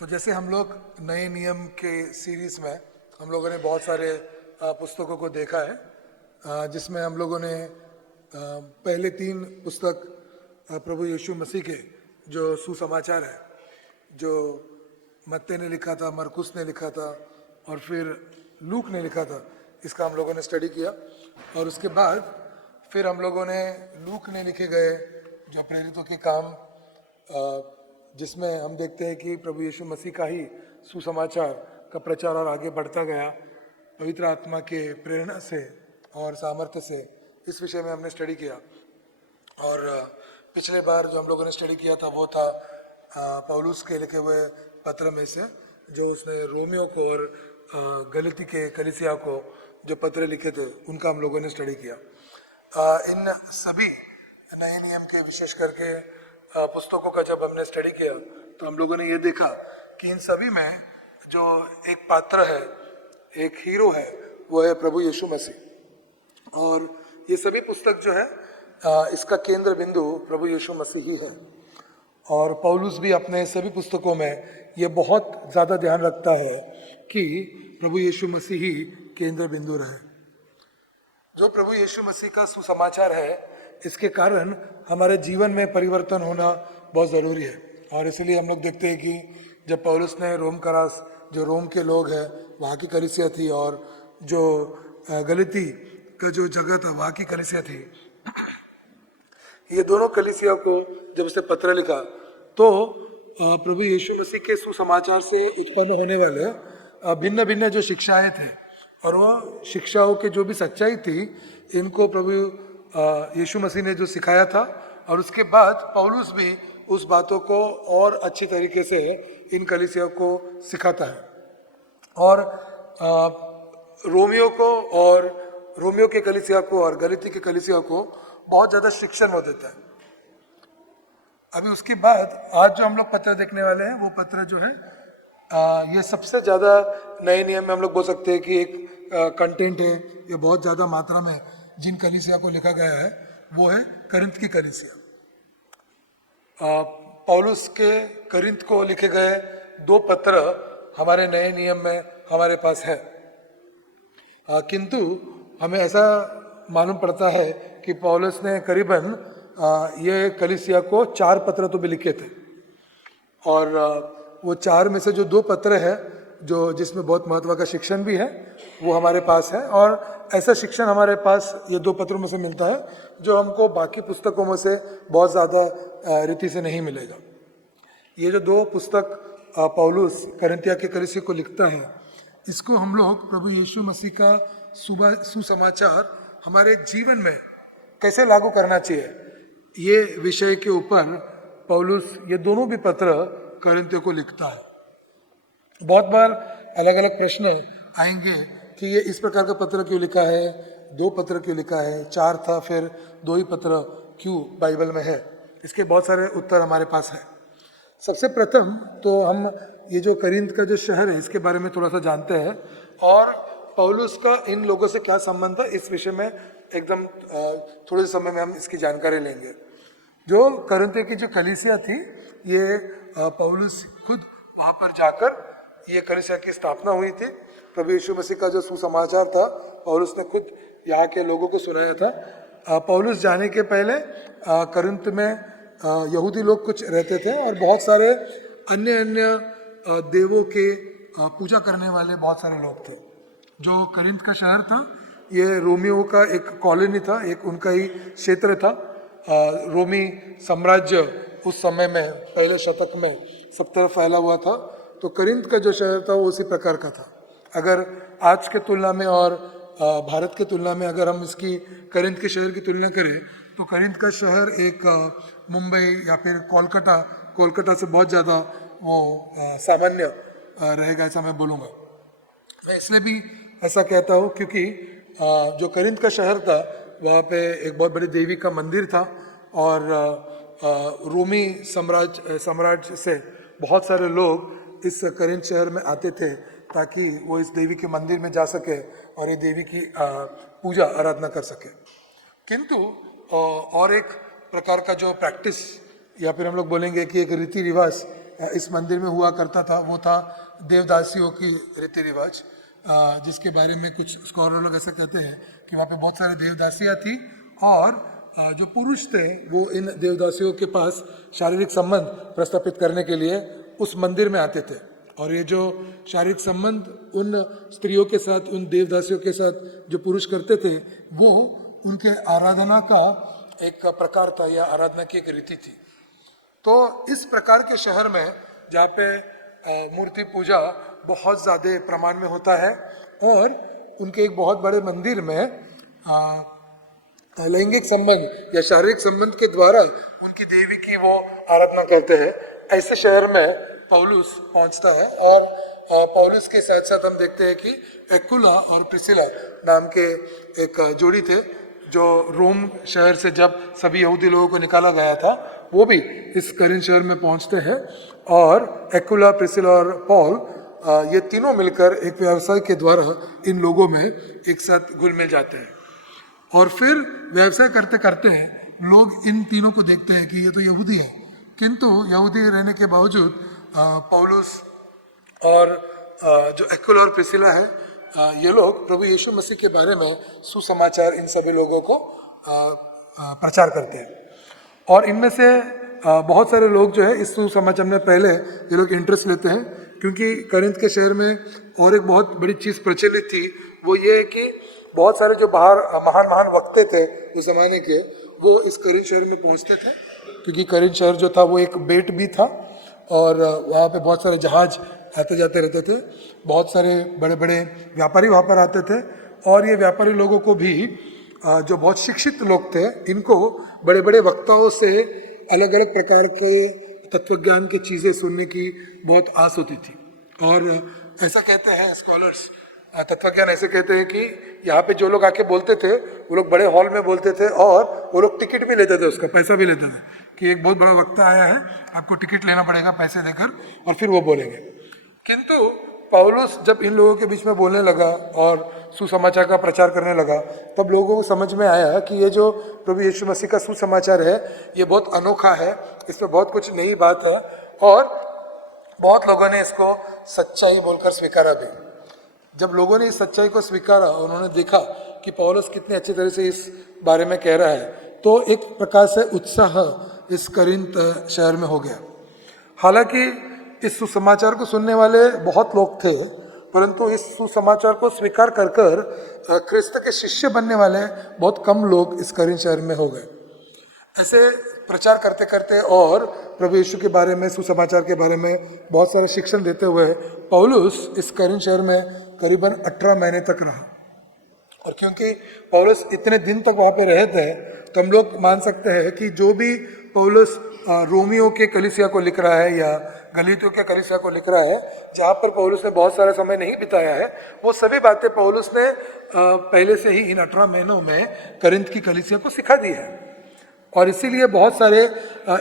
तो जैसे हम लोग नए नियम के सीरीज में हम लोगों ने बहुत सारे पुस्तकों को देखा है, जिसमें हम लोगों ने पहले 3 पुस्तक प्रभु यीशु मसीह के जो सुसमाचार है, जो मत्ती ने लिखा था, मरकुस ने लिखा था और फिर लूक ने लिखा था, इसका हम लोगों ने स्टडी किया। और उसके बाद फिर हम लोगों ने लूक ने लिखे गए जो प्रेरितों के काम, जिसमें हम देखते हैं कि प्रभु यीशु मसीह का ही सुसमाचार का प्रचार और आगे बढ़ता गया पवित्र आत्मा के प्रेरणा से और सामर्थ्य से। इस विषय में हमने स्टडी किया। और पिछले बार जो हम लोगों ने स्टडी किया था वो था पौलुस के लिखे हुए पत्र में से, जो उसने रोमियो को और गलती के कलीसिया को जो पत्र लिखे थे उनका हम लोगों ने स्टडी किया। इन सभी नए नियम के विशेष करके पुस्तकों का जब हमने स्टडी किया तो हम लोगों ने ये देखा कि इन सभी में जो एक पात्र है, एक हीरो है, वो है प्रभु यीशु मसीह। और ये सभी पुस्तक जो है इसका केंद्र बिंदु प्रभु यीशु मसीह ही है। और पौलुस भी अपने सभी पुस्तकों में ये बहुत ज़्यादा ध्यान रखता है कि प्रभु यीशु मसीह ही केंद्र बिंदु रहे। जो प्रभु यीशु मसीह का सुसमाचार है, इसके कारण हमारे जीवन में परिवर्तन होना बहुत ज़रूरी है। और इसलिए हम लोग देखते हैं कि जब पौलुस ने रोम करास, जो रोम के लोग हैं, वहाँ की कलीसिया थी, और जो गलती का जो जगह था वहाँ की कलीसिया थी, ये दोनों कलीसिया को जब उसने पत्र लिखा तो प्रभु यीशु मसीह के सुसमाचार से उत्पन्न होने वाले भिन्न भिन्न जो शिक्षाएं थे और वो शिक्षाओं के जो भी सच्चाई थी, इनको प्रभु यीशु मसीह ने जो सिखाया था, और उसके बाद पौलुस भी उस बातों को और अच्छी तरीके से इन कलीसिया को सिखाता है। और रोमियो के कलीसिया को और गलती के कलीसिया को बहुत ज़्यादा शिक्षण वो देता है। अभी उसके बाद आज जो हम लोग पत्र देखने वाले हैं वो पत्र जो है ये सबसे ज़्यादा नए नियम में हम लोग बोल सकते हैं कि एक कंटेंट है, ये बहुत ज़्यादा मात्रा में जिन कलीसिया को लिखा गया है वो है करिन्थ की कलीसिया। पौलुस के करिन्थ को लिखे गए 2 पत्र हमारे नए नियम में हमारे पास है, किंतु हमें ऐसा मालूम पड़ता है कि पौलुस ने करीबन ये कलीसिया को 4 पत्र तो भी लिखे थे। और वो 4 में से जो 2 पत्र है जो जिसमें बहुत महत्व का शिक्षण भी है वो हमारे पास है। और ऐसा शिक्षण हमारे पास ये 2 पत्रों में से मिलता है जो हमको बाकी पुस्तकों में से बहुत ज़्यादा रीति से नहीं मिलेगा। ये जो 2 पुस्तक पौलुस करिन्थिया के कलीसिया को लिखता है, इसको हम लोग प्रभु यीशु मसीह का सुसमाचार हमारे जीवन में कैसे लागू करना चाहिए, ये विषय के ऊपर पौलुस ये दोनों भी पत्र करिन्थियों को लिखता है। बहुत बार अलग अलग प्रश्न आएंगे कि ये इस प्रकार का पत्र क्यों लिखा है, 2 पत्र क्यों लिखा है, 4 था फिर 2 ही पत्र क्यों बाइबल में है। इसके बहुत सारे उत्तर हमारे पास है। सबसे प्रथम तो हम ये जो करिन्थ का जो शहर है इसके बारे में थोड़ा सा जानते हैं, और पौलुस का इन लोगों से क्या संबंध है इस विषय में एकदम थोड़े समय में हम इसकी जानकारी लेंगे। जो करिन्थ की जो कलीसिया थी, ये पौलुस खुद वहाँ पर जाकर ये कलीसिया की स्थापना हुई थी। प्रभु यीशु मसीह का जो सुसमाचार था पौलुस ने खुद यहाँ के लोगों को सुनाया था। पौलुस जाने के पहले करिन्थ में यहूदी लोग कुछ रहते थे और बहुत सारे अन्य देवों के पूजा करने वाले बहुत सारे लोग थे। जो करिन्थ का शहर था ये रोमियो का एक कॉलोनी था, एक उनका ही क्षेत्र था। रोमी साम्राज्य उस समय में पहले शतक में सब तरफ फैला हुआ था। तो करिन्थ का जो शहर था वो उसी प्रकार का था। अगर आज के तुलना में और भारत के तुलना में अगर हम इसकी करिन्थ के शहर की तुलना करें तो करिन्थ का शहर एक मुंबई या फिर कोलकाता से बहुत ज़्यादा वो सामान्य रहेगा, ऐसा मैं बोलूँगा। मैं इसलिए भी ऐसा कहता हूँ क्योंकि जो करिन्थ का शहर था वहाँ पे एक बहुत बड़ी देवी का मंदिर था, और रोमी साम्राज्य से बहुत सारे लोग इस करिन्थ शहर में आते थे ताकि वो इस देवी के मंदिर में जा सके और ये देवी की पूजा आराधना कर सके। किंतु और एक प्रकार का जो प्रैक्टिस या फिर हम लोग बोलेंगे कि एक रीति रिवाज इस मंदिर में हुआ करता था वो था देवदासियों की रीति रिवाज, जिसके बारे में कुछ स्कॉलर लोग ऐसा कहते हैं कि वहाँ पे बहुत सारे देवदासियाँ थी और जो पुरुष थे वो इन देवदासियों के पास शारीरिक संबंध प्रस्थापित करने के लिए उस मंदिर में आते थे। और ये जो शारीरिक संबंध उन स्त्रियों के साथ, उन देवदासियों के साथ जो पुरुष करते थे, वो उनके आराधना का एक प्रकार था या आराधना की एक रीति थी। तो इस प्रकार के शहर में जहाँ पे मूर्ति पूजा बहुत ज़्यादा प्रमाण में होता है और उनके एक बहुत बड़े मंदिर में लैंगिक संबंध या शारीरिक संबंध के द्वारा उनकी देवी की वो आराधना करते हैं, ऐसे शहर में पौलुस पहुंचता है। और पौलुस के साथ साथ हम देखते हैं कि एक्विला और प्रिसिला नाम के एक जोड़ी थे जो रोम शहर से जब सभी यहूदी लोगों को निकाला गया था वो भी इस करिन्थ शहर में पहुंचते हैं। और एक्विला, प्रिसिला और पौल ये तीनों मिलकर एक व्यवसाय के द्वारा इन लोगों में एक साथ घुल मिल जाते हैं। और फिर व्यवसाय करते करते लोग इन तीनों को देखते हैं कि ये तो यहूदी है, किंतु यहूदी रहने के बावजूद पौलुस और जो एक्विला और प्रिसिला है, ये लोग प्रभु यीशु मसीह के बारे में सुसमाचार इन सभी लोगों को प्रचार करते हैं। और इनमें से बहुत सारे लोग जो है इस सुसमाचार में पहले ये लोग इंटरेस्ट लेते हैं, क्योंकि करिन्थ के शहर में और एक बहुत बड़ी चीज़ प्रचलित थी, वो ये है कि बहुत सारे जो बाहर महान महान वक्ते थे उस जमाने के, वो इस करिन्थ शहर में पहुंचते थे, क्योंकि करिन्थ शहर जो था वो एक बेट भी था और वहाँ पे बहुत सारे जहाज आते जाते रहते थे, बहुत सारे बड़े बड़े व्यापारी वहाँ पर आते थे। और ये व्यापारी लोगों को भी जो बहुत शिक्षित लोग थे, इनको बड़े बड़े वक्ताओं से अलग अलग प्रकार के तत्वज्ञान की चीज़ें सुनने की बहुत आस होती थी। और ऐसा कहते हैं स्कॉलर्स, तत्वज्ञान ऐसे कहते हैं कि यहाँ पे जो लोग आके बोलते थे वो लोग बड़े हॉल में बोलते थे और वो लोग टिकट भी लेते थे, उसका पैसा भी लेते थे कि एक बहुत बड़ा वक्ता आया है, आपको टिकट लेना पड़ेगा पैसे देकर और फिर वो बोलेंगे। किंतु पौलुस जब इन लोगों के बीच में बोलने लगा और सुसमाचार का प्रचार करने लगा, तब लोगों को समझ में आया कि ये जो प्रभु यीशु मसीह का सुसमाचार है ये बहुत अनोखा है, इसमें बहुत कुछ नई बात है। और बहुत लोगों ने इसको सच्चाई बोलकर स्वीकारा भी। जब लोगों ने इस सच्चाई को स्वीकारा, उन्होंने देखा कि पौलुस कितने अच्छी तरह से इस बारे में कह रहा है, तो एक प्रकार से उत्साह इस करिन्थ शहर में हो गया। हालांकि इस सुसमाचार को सुनने वाले बहुत लोग थे, परंतु इस सुसमाचार को स्वीकार कर कर क्रिस्त के शिष्य बनने वाले बहुत कम लोग इस करिन्थ शहर में हो गए। ऐसे प्रचार करते करते और प्रभु यीशु के बारे में, सुसमाचार के बारे में बहुत सारा शिक्षण देते हुए पौलुस इस करिन्थ शहर में करीबन 18 महीने तक रहा। और क्योंकि पौलुस इतने दिन तक वहाँ पे रहे थे, तो हम लोग मान सकते हैं कि जो भी पौलुस रोमियो के कलीसिया को लिख रहा है या गलीतियों के कलीसिया को लिख रहा है, जहाँ पर पौलुस ने बहुत सारा समय नहीं बिताया है, वो सभी बातें पौलुस ने पहले से ही इन 18 महीनों में करिन्थ की कलीसिया को सिखा दी है। और इसीलिए बहुत सारे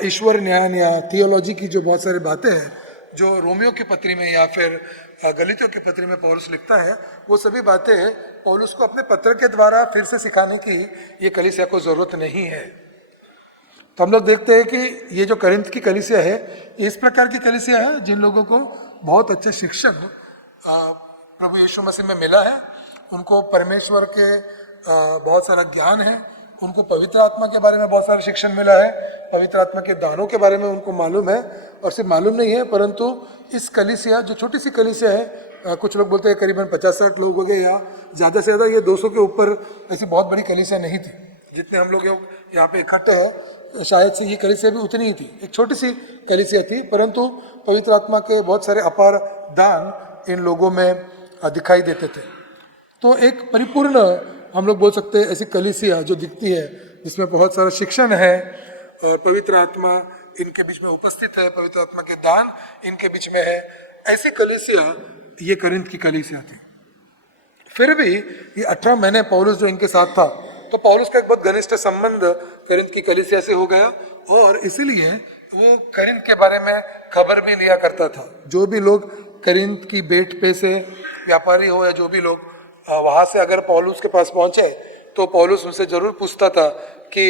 ईश्वर ज्ञान या थियोलॉजी की जो बहुत सारी बातें हैं जो रोमियो की पत्री में या फिर गलीतियों की पत्री में पौलुस लिखता है, वो सभी बातें पौलुस को अपने पत्र के द्वारा फिर से सिखाने की ये कलीसिया को ज़रूरत नहीं है। तो हम लोग देखते हैं कि ये जो करिन्थ की कलीसिया है, इस प्रकार की कलीसिया है जिन लोगों को बहुत अच्छे शिक्षक प्रभु यीशु मसीह में मिला है, उनको परमेश्वर के बहुत सारा ज्ञान है, उनको पवित्र आत्मा के बारे में बहुत सारा शिक्षण मिला है, पवित्र आत्मा के दानों के बारे में उनको मालूम है। और सिर्फ मालूम नहीं है, परंतु इस कलीसिया जो छोटी सी कलीसिया है, कुछ लोग बोलते हैं करीबन 50-60 लोग हो गए या ज़्यादा से ज़्यादा, ये 200 के ऊपर ऐसी बहुत बड़ी कलीसिया नहीं थी। जितने हम लोग यहाँ पे इकट्ठे हैं, शायद से ये कलीसिया भी उतनी ही थी, एक छोटी सी कलीसिया थी, परंतु पवित्र आत्मा के बहुत सारे अपार दान इन लोगों में दिखाई देते थे। तो एक परिपूर्ण हम लोग बोल सकते हैं ऐसी कलीसिया जो दिखती है, जिसमें बहुत सारा शिक्षण है और पवित्र आत्मा इनके बीच में उपस्थित है, पवित्र आत्मा के दान इनके बीच में है, ऐसी कलीसिया ये करिन्थ की कलीसिया थी। फिर भी ये 18 महीने पौलुस जो इनके साथ था, तो पौलुस का एक बहुत घनिष्ठ संबंध करिन्थ की कलीसिया से हो गया और इसीलिए वो करिन्थ के बारे में खबर भी लिया करता था। जो भी लोग करिन्थ की बेट पे से व्यापारी हो या जो भी लोग वहाँ से अगर पौलुस के पास पहुँचे, तो पौलुस उनसे ज़रूर पूछता था कि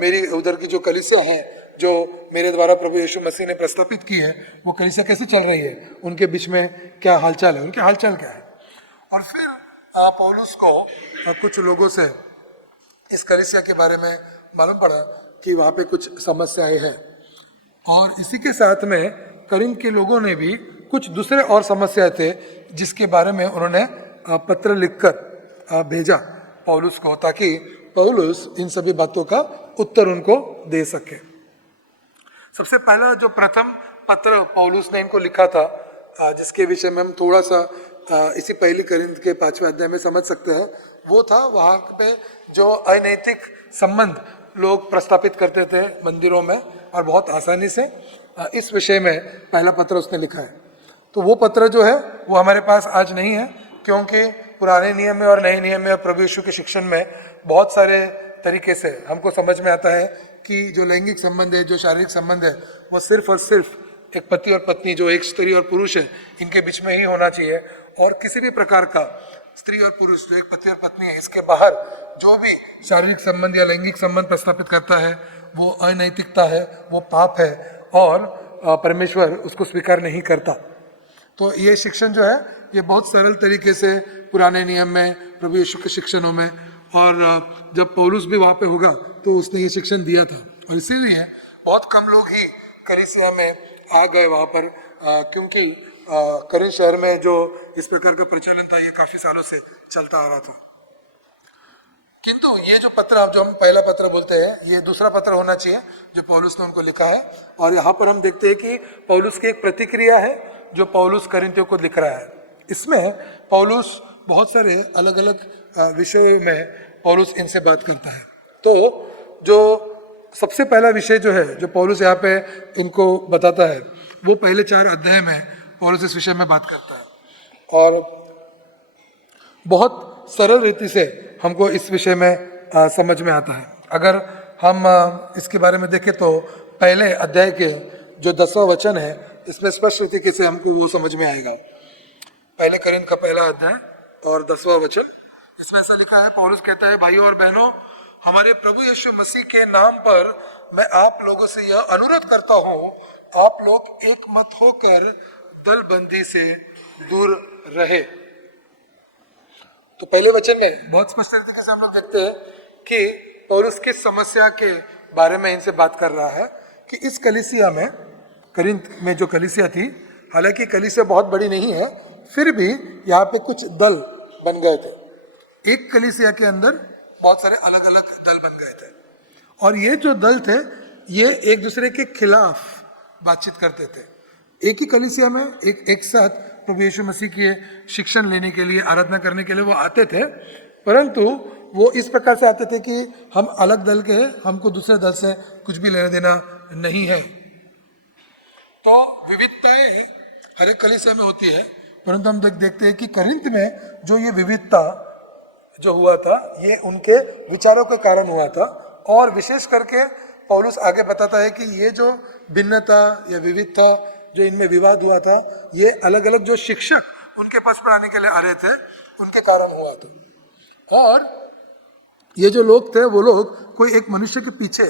मेरी उधर की जो कलीसिया है जो मेरे द्वारा प्रभु यीशु मसीह ने प्रस्तापित की है, वो कलीसिया कैसे चल रही है, उनके बीच में क्या हालचाल है, उनके हालचाल क्या है। और फिर पौलुस को कुछ लोगों से इस कलीसिया के बारे में मालूम पड़ा कि वहाँ पे कुछ समस्याएं हैं, और इसी के साथ में करिन्थ के लोगों ने भी कुछ दूसरे और समस्याएं थे जिसके बारे में उन्होंने पत्र लिखकर भेजा पौलुस को, ताकि पौलुस इन सभी बातों का उत्तर उनको दे सके। सबसे पहला जो प्रथम पत्र पौलुस ने इनको लिखा था, जिसके विषय में हम थोड़ा सा इसी पहली करिन्थ के 5वें अध्याय में समझ सकते हैं, वो था वहाँ पे जो अनैतिक संबंध लोग प्रस्तापित करते थे मंदिरों में, और बहुत आसानी से इस विषय में पहला पत्र उसने लिखा है। तो वो पत्र जो है वो हमारे पास आज नहीं है, क्योंकि पुराने नियम में और नए नियम में प्रभु यीशु के शिक्षण में बहुत सारे तरीके से हमको समझ में आता है कि जो लैंगिक संबंध है, जो शारीरिक संबंध है, वो सिर्फ और सिर्फ एक पति और पत्नी, जो एक स्त्री और पुरुष है, इनके बीच में ही होना चाहिए। और किसी भी प्रकार का स्त्री और पुरुष, जो एक पति और पत्नी है, इसके बाहर जो भी शारीरिक संबंध या लैंगिक संबंध प्रस्तापित करता है वो अनैतिकता है, वो पाप है, और परमेश्वर उसको स्वीकार नहीं करता। तो ये शिक्षण जो है ये बहुत सरल तरीके से पुराने नियम में, प्रभु यीशु के शिक्षणों में, और जब पौलुस भी वहाँ पे होगा तो उसने ये शिक्षण दिया था, और इसीलिए बहुत कम लोग ही कलीसिया में आ गए वहाँ पर, क्योंकि करिन्थ शहर में जो इस प्रकार का प्रचलन था ये काफी सालों से चलता आ रहा था। किंतु ये जो पत्र, जो हम पहला पत्र बोलते हैं, ये दूसरा पत्र होना चाहिए जो पौलुस ने उनको लिखा है। और यहाँ पर हम देखते हैं कि पौलुस की एक प्रतिक्रिया है जो पौलुस करिन्थियों को लिख रहा है। इसमें पौलुस बहुत सारे अलग अलग विषयों में पौलुस इनसे बात करता है। तो जो सबसे पहला विषय जो है, जो पौलुस यहाँ पे इनको बताता है, वो पहले 4 अध्याय में पौलुस इस विषय में बात करता है, और बहुत सरल रीति से हमको इस विषय में समझ में आता है। अगर हम इसके बारे में देखें तो पहले अध्याय के जो 10वां वचन है, इसमें स्पष्ट तरीके से हमको वो समझ में आएगा। पहले करिन्थ का पहला अध्याय और 10वां वचन, इसमें ऐसा लिखा है, पौलुस कहता है, भाइयों और बहनों, हमारे प्रभु यीशु मसीह के नाम पर मैं आप लोगों से यह अनुरोध करता हूँ, आप लोग एक मत होकर दलबंदी से दूर रहे। तो पहले वचन में बहुत स्पष्ट तरीके से हम लोग देखते हैं कि पौलुस किस समस्या के बारे में इनसे बात कर रहा है, कि इस कलीसिया में, करिन्थ में जो कलीसिया थी, हालांकि कलीसिया बहुत बड़ी नहीं है, फिर भी यहाँ पे कुछ दल बन गए थे। एक कलीसिया के अंदर बहुत सारे अलग अलग दल बन गए थे, और ये जो दल थे ये एक दूसरे के खिलाफ बातचीत करते थे। एक ही कलीसिया में एक साथ प्रभु यीशु मसीह के शिक्षण लेने के लिए, आराधना करने के लिए वो आते थे, परंतु वो इस प्रकार से आते थे कि हम अलग दल के हैं, हमको दूसरे दल से कुछ भी लेना देना नहीं है। तो विविधताएं हर एक कलीसिया में होती है, परंतु हम देखते हैं कि करिन्थ में जो ये विविधता जो हुआ था, ये उनके विचारों के कारण हुआ था। और विशेष करके पौलुस आगे बताता है कि ये जो भिन्नता या विविधता जो इनमें विवाद हुआ था, ये अलग अलग जो शिक्षक उनके पास पढ़ाने के लिए आ रहे थे, उनके कारण हुआ था। और ये जो लोग थे, वो लोग कोई एक मनुष्य के पीछे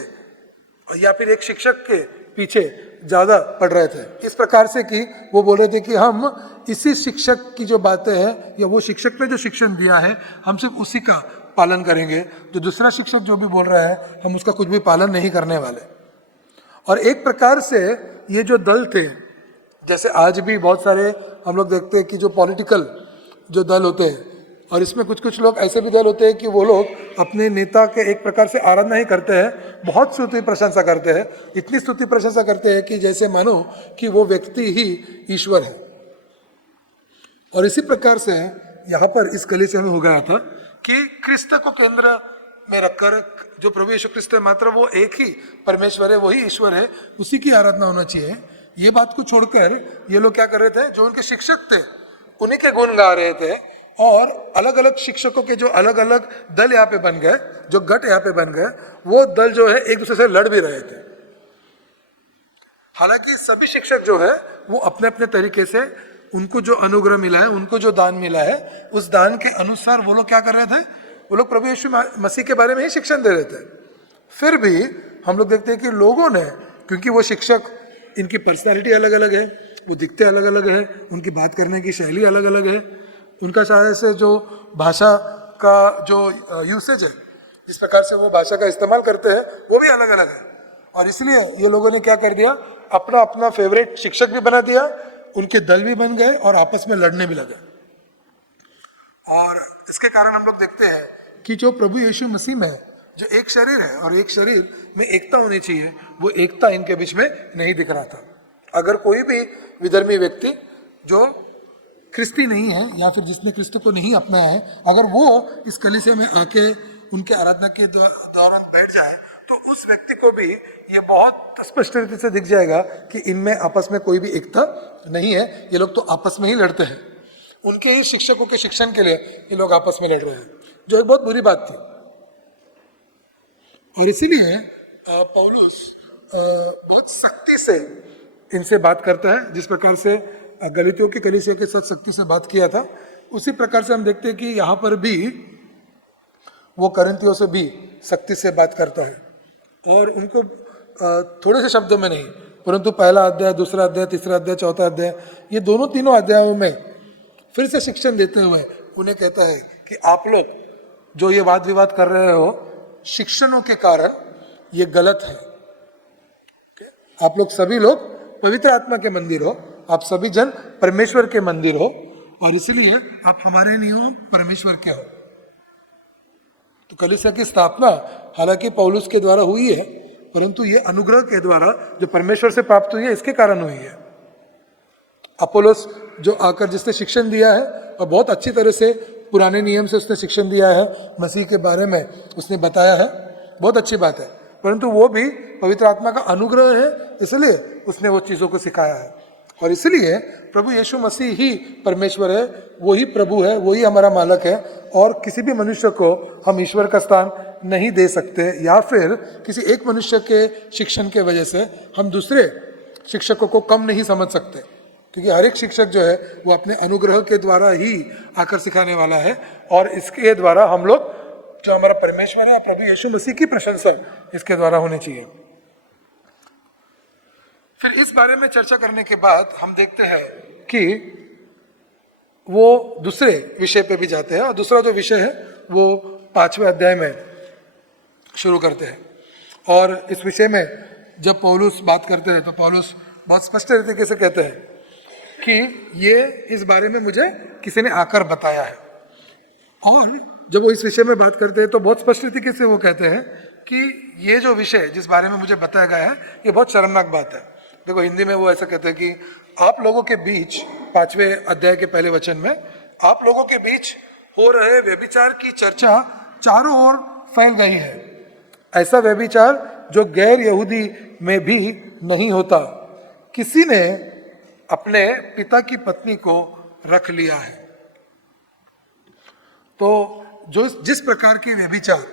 या फिर एक शिक्षक के पीछे ज्यादा पढ़ रहे थे, इस प्रकार से कि वो बोल रहे थे कि हम इसी शिक्षक की जो बातें हैं, या वो शिक्षक ने जो शिक्षण दिया है, हम सिर्फ उसी का पालन करेंगे, जो दूसरा शिक्षक जो भी बोल रहा है हम उसका कुछ भी पालन नहीं करने वाले। और एक प्रकार से ये जो दल थे, जैसे आज भी बहुत सारे हम लोग देखते हैं कि जो पॉलिटिकल जो दल होते हैं, और इसमें कुछ कुछ लोग ऐसे भी दल होते हैं कि वो लोग अपने नेता के एक प्रकार से आराधना ही करते हैं, बहुत स्तुति प्रशंसा करते हैं, इतनी स्तुति प्रशंसा करते हैं कि जैसे मानो कि वो व्यक्ति ही ईश्वर है। और इसी प्रकार से यहाँ पर इस कलीसिया में हो गया था कि क्रिस्त को केंद्र में रखकर, जो प्रभु यीशु क्रिस्त है, मात्र वो एक ही परमेश्वर है, वही ईश्वर है, उसी की आराधना होना चाहिए। ये बात को छोड़कर ये लोग क्या कर रहे थे, जो उनके शिक्षक थे उन्हीं के गुण गा रहे थे, और अलग अलग शिक्षकों के जो अलग अलग दल यहाँ पे बन गए, जो गट यहाँ पे बन गए, वो दल जो है एक दूसरे से लड़ भी रहे थे। हालांकि सभी शिक्षक जो है वो अपने अपने तरीके से, उनको जो अनुग्रह मिला है, उनको जो दान मिला है, उस दान के अनुसार वो लोग क्या कर रहे थे, वो लोग प्रभु यीशु मसीह के बारे में ही शिक्षण दे रहे थे। फिर भी हम लोग देखते हैं कि लोगों ने क्योंकि वो शिक्षक, इनकी पर्सनालिटी अलग अलग है, वो दिखते अलग अलग है, उनकी बात करने की शैली अलग अलग है, उनका शायद से जो भाषा का जो यूसेज है, जिस प्रकार से वो भाषा का इस्तेमाल करते हैं, वो भी अलग अलग है। और इसलिए ये लोगों ने क्या कर दिया, अपना अपना फेवरेट शिक्षक भी बना दिया, उनके दल भी बन गए और आपस में लड़ने भी लगे। और इसके कारण हम लोग देखते हैं कि जो प्रभु यीशु मसीह में जो एक शरीर है और एक शरीर में एकता होनी चाहिए, वो एकता इनके बीच में नहीं दिख रहा था। अगर कोई भी विधर्मी व्यक्ति जो क्रिस्ती नहीं है या फिर जिसने क्रिस्त को नहीं अपनाया है, अगर वो इस कलीसिया में आके उनके आराधना के दौरान बैठ जाए, तो उस व्यक्ति को भी ये बहुत स्पष्ट रीति से दिख जाएगा कि इनमें आपस में कोई भी एकता नहीं है, ये लोग तो आपस में ही लड़ते हैं। उनके ही शिक्षकों के शिक्षण के लिए ये लोग आपस में लड़ रहे हैं, जो एक बहुत बुरी बात थी। और इसीलिए पौलुस बहुत सख्ती से इनसे बात करता है, जिस प्रकार से गलीतियों की कलीसिया के साथ सख्ती से बात किया था, उसी प्रकार से हम देखते हैं कि यहाँ पर भी वो करंथियों से भी सख्ती से बात करता है। और उनको थोड़े से शब्दों में नहीं, परंतु पहला अध्याय, दूसरा अध्याय, तीसरा अध्याय, चौथा अध्याय, ये तीनों अध्यायों में फिर से शिक्षण देते हुए उन्हें कहता है कि आप लोग जो ये वाद विवाद कर रहे हो शिक्षणों के कारण, ये गलत है। आप लोग सभी लोग पवित्र आत्मा के मंदिर हो, आप सभी जन परमेश्वर के मंदिर हो, और इसलिए आप हमारे नहीं हो, परमेश्वर के हो। तो कलीसिया की स्थापना हालांकि पौलुस के द्वारा हुई है, परंतु ये अनुग्रह के द्वारा जो परमेश्वर से प्राप्त हुई है, इसके कारण हुई है। अपोलोस जो आकर जिसने शिक्षण दिया है, और बहुत अच्छी तरह से पुराने नियम से उसने शिक्षण दिया है, मसीह के बारे में उसने बताया है, बहुत अच्छी बात है, परंतु वो भी पवित्र आत्मा का अनुग्रह है, इसलिए उसने वो चीज़ों को सिखाया है। और इसलिए प्रभु यीशु मसीह ही परमेश्वर है, वही प्रभु है, वही हमारा मालक है, और किसी भी मनुष्य को हम ईश्वर का स्थान नहीं दे सकते, या फिर किसी एक मनुष्य के शिक्षण के वजह से हम दूसरे शिक्षकों को कम नहीं समझ सकते, क्योंकि हर एक शिक्षक जो है वो अपने अनुग्रह के द्वारा ही आकर सिखाने वाला है, और इसके द्वारा हम लोग जो हमारा परमेश्वर है प्रभु यीशु मसीह की प्रशंसा इसके द्वारा होनी चाहिए। फिर इस बारे में चर्चा करने के बाद हम देखते हैं कि वो दूसरे विषय पे भी जाते हैं, और दूसरा जो विषय है वो 5वें अध्याय में शुरू करते हैं। और इस विषय में जब पौलुस बात करते हैं तो पौलुस बहुत स्पष्ट तरीके से कहते हैं कि ये इस बारे में मुझे किसी ने आकर बताया है। और जब वो इस विषय में बात करते हैं तो बहुत स्पष्ट तरीके से वो कहते हैं कि ये जो विषय जिस बारे में मुझे बताया गया है, ये बहुत शर्मनाक बात है। देखो हिंदी में वो ऐसा कहते हैं कि आप लोगों के बीच, 5वें अध्याय के पहले वचन में, आप लोगों के बीच हो रहे व्यभिचार की चर्चा चारों ओर फैल गई है। ऐसा व्यभिचार जो गैर यहूदी में भी नहीं होता, किसी ने अपने पिता की पत्नी को रख लिया है। तो जो जिस प्रकार के व्यभिचार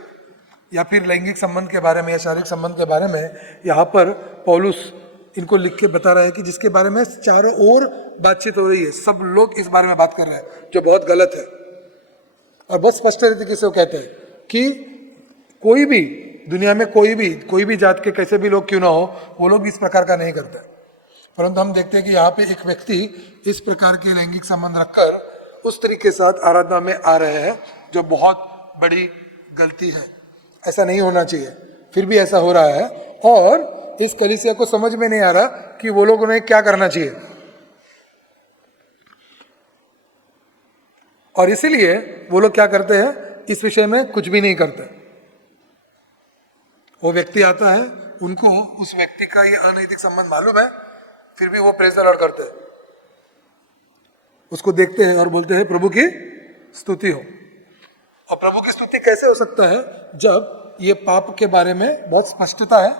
या फिर लैंगिक संबंध के बारे में या शारीरिक संबंध के बारे में यहाँ पर पौलुस इनको लिख के बता रहा है कि जिसके बारे में चारों ओर बातचीत हो रही है, सब लोग इस बारे में बात कर रहे हैं, जो बहुत गलत है। और बहुत स्पष्ट तरीके से वो कहते हैं कि कोई भी दुनिया में कोई भी जात के कैसे भी लोग क्यों ना हो, वो लोग इस प्रकार का नहीं करते। परंतु हम देखते हैं कि यहाँ पे एक व्यक्ति इस प्रकार के लैंगिक संबंध रखकर उस तरीके के साथ आराधना में आ रहे हैं, जो बहुत बड़ी गलती है। ऐसा नहीं होना चाहिए, फिर भी ऐसा हो रहा है, और इस कलीसिया को समझ में नहीं आ रहा कि वो लोगों ने क्या करना चाहिए। और इसीलिए वो लोग क्या करते हैं, इस विषय में कुछ भी नहीं करते। वो व्यक्ति आता है, उनको उस व्यक्ति का ये अनैतिक संबंध मालूम है, फिर भी वो प्रेज द लॉर्ड करते हैं, उसको देखते हैं और बोलते हैं प्रभु की स्तुति हो। और प्रभु की स्तुति कैसे हो सकता है जब ये पाप के बारे में बहुत स्पष्टता है,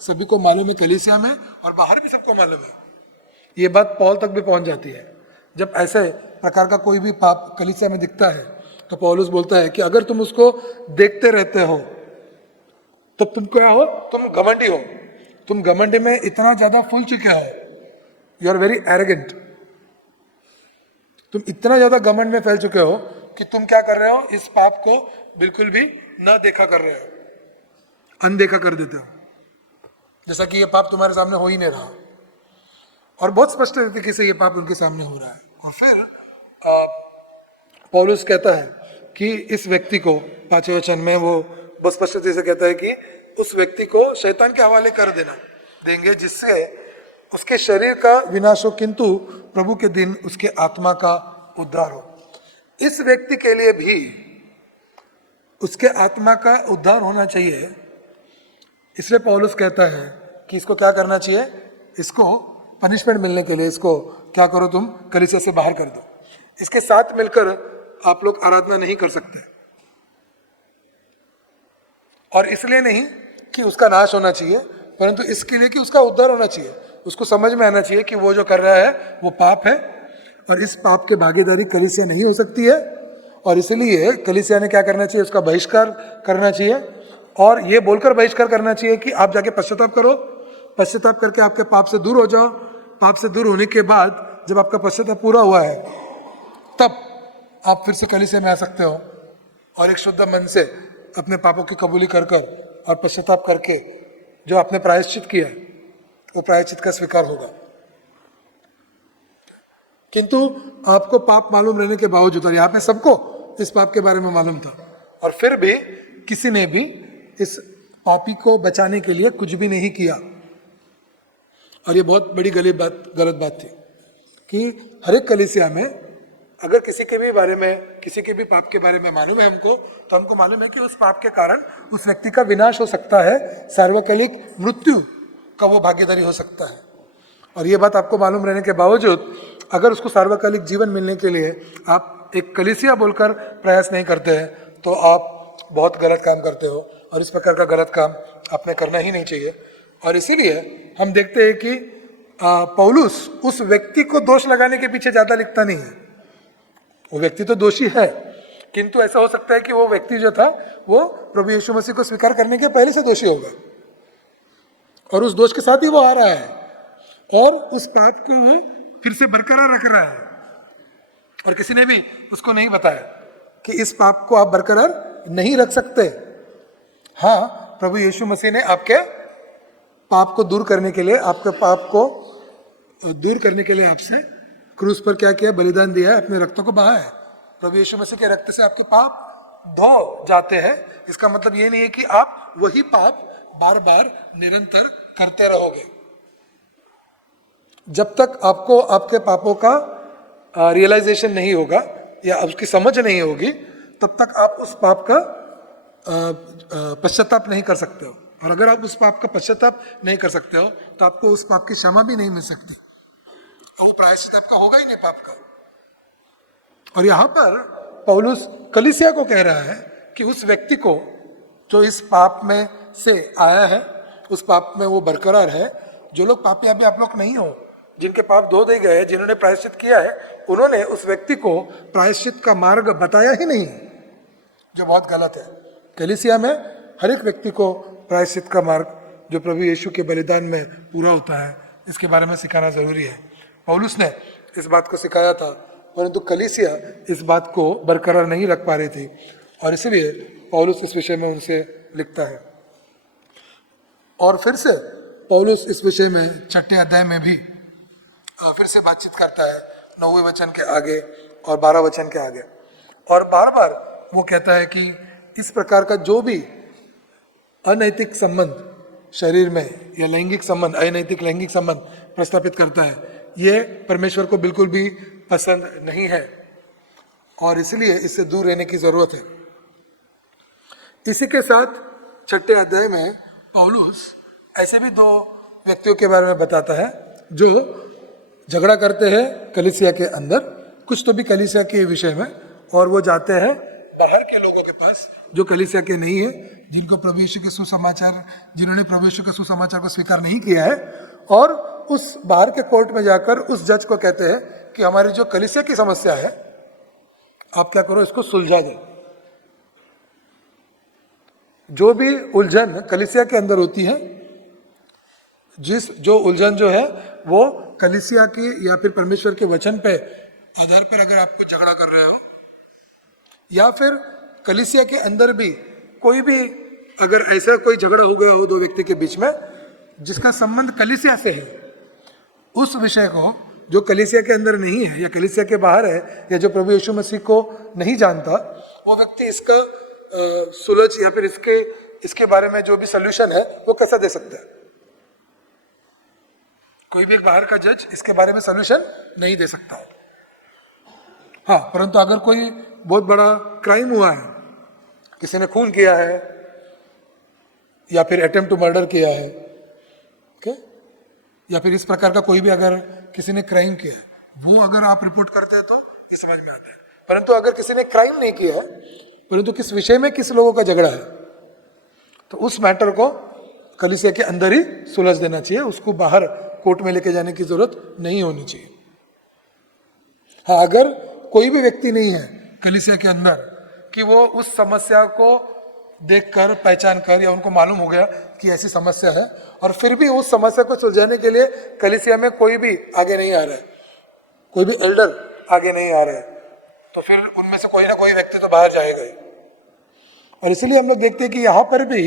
सभी को मालूम है, कलीसिया में और बाहर भी सबको मालूम है। ये बात पौल तक भी पहुंच जाती है। जब ऐसे प्रकार का कोई भी पाप कलीसिया में दिखता है तो पौलुस बोलता है कि अगर तुम उसको देखते रहते हो तो तुम क्या हो, तुम घमंडी हो। तुम घमंडी में इतना ज्यादा फूल चुके हो, यू आर वेरी एरोगेंट। तुम इतना ज्यादा घमंड में फैल चुके हो कि तुम क्या कर रहे हो, इस पाप को बिल्कुल भी ना देखा कर रहे हो, अनदेखा कर देते हो। जैसा कि ये पाप तुम्हारे सामने हो ही नहीं रहा। और बहुत स्पष्ट तरीके से ये पाप उनके सामने हो रहा है। और फिर पौलुस कहता है कि इस व्यक्ति को 5वें वचन में वो बहुत स्पष्ट तरीके से कहता है कि उस व्यक्ति को शैतान के हवाले कर देंगे, जिससे उसके शरीर का विनाश हो किंतु प्रभु के दिन उसके आत्मा का उद्धार हो। इस व्यक्ति के लिए भी उसके आत्मा का उद्धार होना चाहिए, इसलिए पौलुस कहता है कि इसको क्या करना चाहिए, इसको पनिशमेंट मिलने के लिए इसको क्या करो, तुम कलीसिया से बाहर कर दो। इसके साथ मिलकर आप लोग आराधना नहीं कर सकते, और इसलिए नहीं कि उसका नाश होना चाहिए, परंतु इसके लिए कि उसका उद्धार होना चाहिए। उसको समझ में आना चाहिए कि वो जो कर रहा है वो पाप है, और इस पाप के भागीदारी कलीसिया नहीं हो सकती है, और इसलिए कलीसिया ने क्या करना चाहिए, उसका बहिष्कार करना चाहिए। और ये बोलकर बहिष्कार करना चाहिए कि आप जाके पश्चाताप करो, पश्चाताप करके आपके पाप से दूर हो जाओ। पाप से दूर होने के बाद जब आपका पश्चाताप पूरा हुआ है, तब आप फिर से कलीसिया में आ सकते हो, और एक शुद्ध मन से अपने पापों की कबूली कर और पश्चाताप करके जो आपने प्रायश्चित किया है वो प्रायश्चित का स्वीकार होगा। किंतु आपको पाप मालूम रहने के बावजूद, और यहाँ पे सबको इस पाप के बारे में मालूम था, और फिर भी किसी ने भी इस पापी को बचाने के लिए कुछ भी नहीं किया। और ये बहुत बड़ी गलत बात थी कि हर एक कलीसिया में अगर किसी के भी बारे में, किसी के भी पाप के बारे में मालूम है हमको, तो हमको मालूम है कि उस पाप के कारण उस व्यक्ति का विनाश हो सकता है, सार्वकालिक मृत्यु का वो भागीदारी हो सकता है। और ये बात आपको मालूम रहने के बावजूद अगर उसको सार्वकालिक जीवन मिलने के लिए आप एक कलीसिया बोलकर प्रयास नहीं करते हैं, तो आप बहुत गलत काम करते हो, और इस प्रकार का गलत काम आपने करना ही नहीं चाहिए। और इसीलिए हम देखते हैं कि पौलुस उस व्यक्ति को दोष लगाने के पीछे ज़्यादा लिखता नहीं है। वो व्यक्ति तो दोषी है, किंतु ऐसा हो सकता है कि वो व्यक्ति जो था वो प्रभु यीशु मसीह को स्वीकार करने के पहले से दोषी होगा, और उस दोष के साथ ही वो आ रहा है, और उस पाप को वो फिर से बरकरार रख रहा है। और किसी ने भी उसको नहीं बताया कि इस पाप को आप बरकरार नहीं रख सकते। हाँ, प्रभु यीशु मसीह ने आपके पाप को दूर करने के लिए, आपके पाप को दूर करने के लिए आपसे क्रूस पर क्या किया, बलिदान दिया है, अपने रक्तों को बहाया है। प्रभु यीशु मसीह के रक्त से आपके पाप धो जाते हैं। इसका मतलब ये नहीं है कि आप वही पाप बार बार निरंतर करते रहोगे। जब तक आपको आपके पापों का रियलाइजेशन नहीं होगा या उसकी समझ नहीं होगी, तब तक आप उस पाप का पश्चाताप नहीं कर सकते हो। और अगर आप उस पाप का पश्चाताप नहीं कर सकते हो, तो आपको उस पाप की क्षमा भी नहीं मिल सकती, और वो प्रायश्चित आपका होगा ही नहीं पाप का। और यहाँ पर पौलुस कलीसिया को कह रहा है कि उस व्यक्ति को जो इस पाप में से आया है, उस पाप में वो बरकरार है। जो लोग पापी अभी आप लोग नहीं हो, जिनके पाप धो दिए गए, जिन्होंने प्रायश्चित किया है, उन्होंने उस व्यक्ति को प्रायश्चित का मार्ग बताया ही नहीं, जो बहुत गलत है। कलीसिया में हर एक व्यक्ति को प्रायश्चित का मार्ग जो प्रभु यीशु के बलिदान में पूरा होता है, इसके बारे में सिखाना जरूरी है। पौलुस ने इस बात को सिखाया था, परंतु कलीसिया इस बात को बरकरार नहीं रख पा रही थी, और इसलिए पौलुस इस विषय में उनसे लिखता है। और फिर से पौलुस इस विषय में 6 अध्याय में भी फिर से बातचीत करता है, 9वें वचन के आगे और 12 वचन के आगे, और बार बार वो कहता है कि इस प्रकार का जो भी अनैतिक संबंध शरीर में या लैंगिक संबंध, अनैतिक लैंगिक संबंध प्रस्थापित करता है, ये परमेश्वर को बिल्कुल भी पसंद नहीं है, और इसलिए इससे दूर रहने की जरूरत है। इसी के साथ 6 अध्याय में पौलुस ऐसे भी 2 व्यक्तियों के बारे में बताता है जो झगड़ा करते हैं कलीसिया के अंदर, कुछ तो भी कलीसिया के विषय में, और वो जाते हैं बाहर के लोगों के पास जो कलीसिया के नहीं है, जिनको प्रभु यीशु के सुसमाचार, जिन्होंने प्रभु यीशु के सुसमाचार को स्वीकार नहीं किया है, और उस बाहर के कोर्ट में जाकर उस जज को कहते हैं कि हमारी जो कलीसिया की समस्या है, आप क्या करो, इसको सुलझा दो। जो भी उलझन कलीसिया के अंदर होती है, जो उलझन जो है वो कलीसिया की या फिर परमेश्वर के वचन पे आधार पर अगर आपको झगड़ा कर रहे हो, या फिर कलीसिया के अंदर भी कोई भी अगर ऐसा कोई झगड़ा हो गया हो 2 व्यक्ति के बीच में, जिसका संबंध कलीसिया से है, उस विषय को जो कलीसिया के अंदर नहीं है या कलीसिया के बाहर है या जो प्रभु यीशु मसीह को नहीं जानता, वो व्यक्ति इसका सुलझ या फिर इसके बारे में जो भी सोल्यूशन है वो कैसा दे सकता है? कोई भी एक बाहर का जज इसके बारे में सोल्यूशन नहीं दे सकता है। हाँ, परंतु अगर कोई बहुत बड़ा क्राइम हुआ है, किसी ने खून किया है या फिर अटेम्प्ट टू मर्डर किया है, ओके, या फिर इस प्रकार का कोई भी अगर किसी ने क्राइम किया है, वो अगर आप रिपोर्ट करते हैं तो ये समझ में आता है। परंतु अगर किसी ने क्राइम नहीं किया है, परंतु किस विषय में किस लोगों का झगड़ा है, तो उस मैटर को कलीसिया के अंदर ही सुलझ देना चाहिए, उसको बाहर कोर्ट में लेके जाने की जरूरत नहीं होनी चाहिए। हाँ, अगर कोई भी व्यक्ति नहीं है कलीसिया के अंदर कि वो उस समस्या को देखकर पहचान कर या उनको मालूम हो गया कि ऐसी समस्या है और फिर भी उस समस्या को सुलझाने के लिए कलीसिया में कोई भी आगे नहीं आ रहा है, कोई भी एल्डर आगे नहीं आ रहा है, तो फिर उनमें से कोई ना कोई व्यक्ति तो बाहर जाएगा ही। और इसीलिए हम लोग देखते हैं कि यहाँ पर भी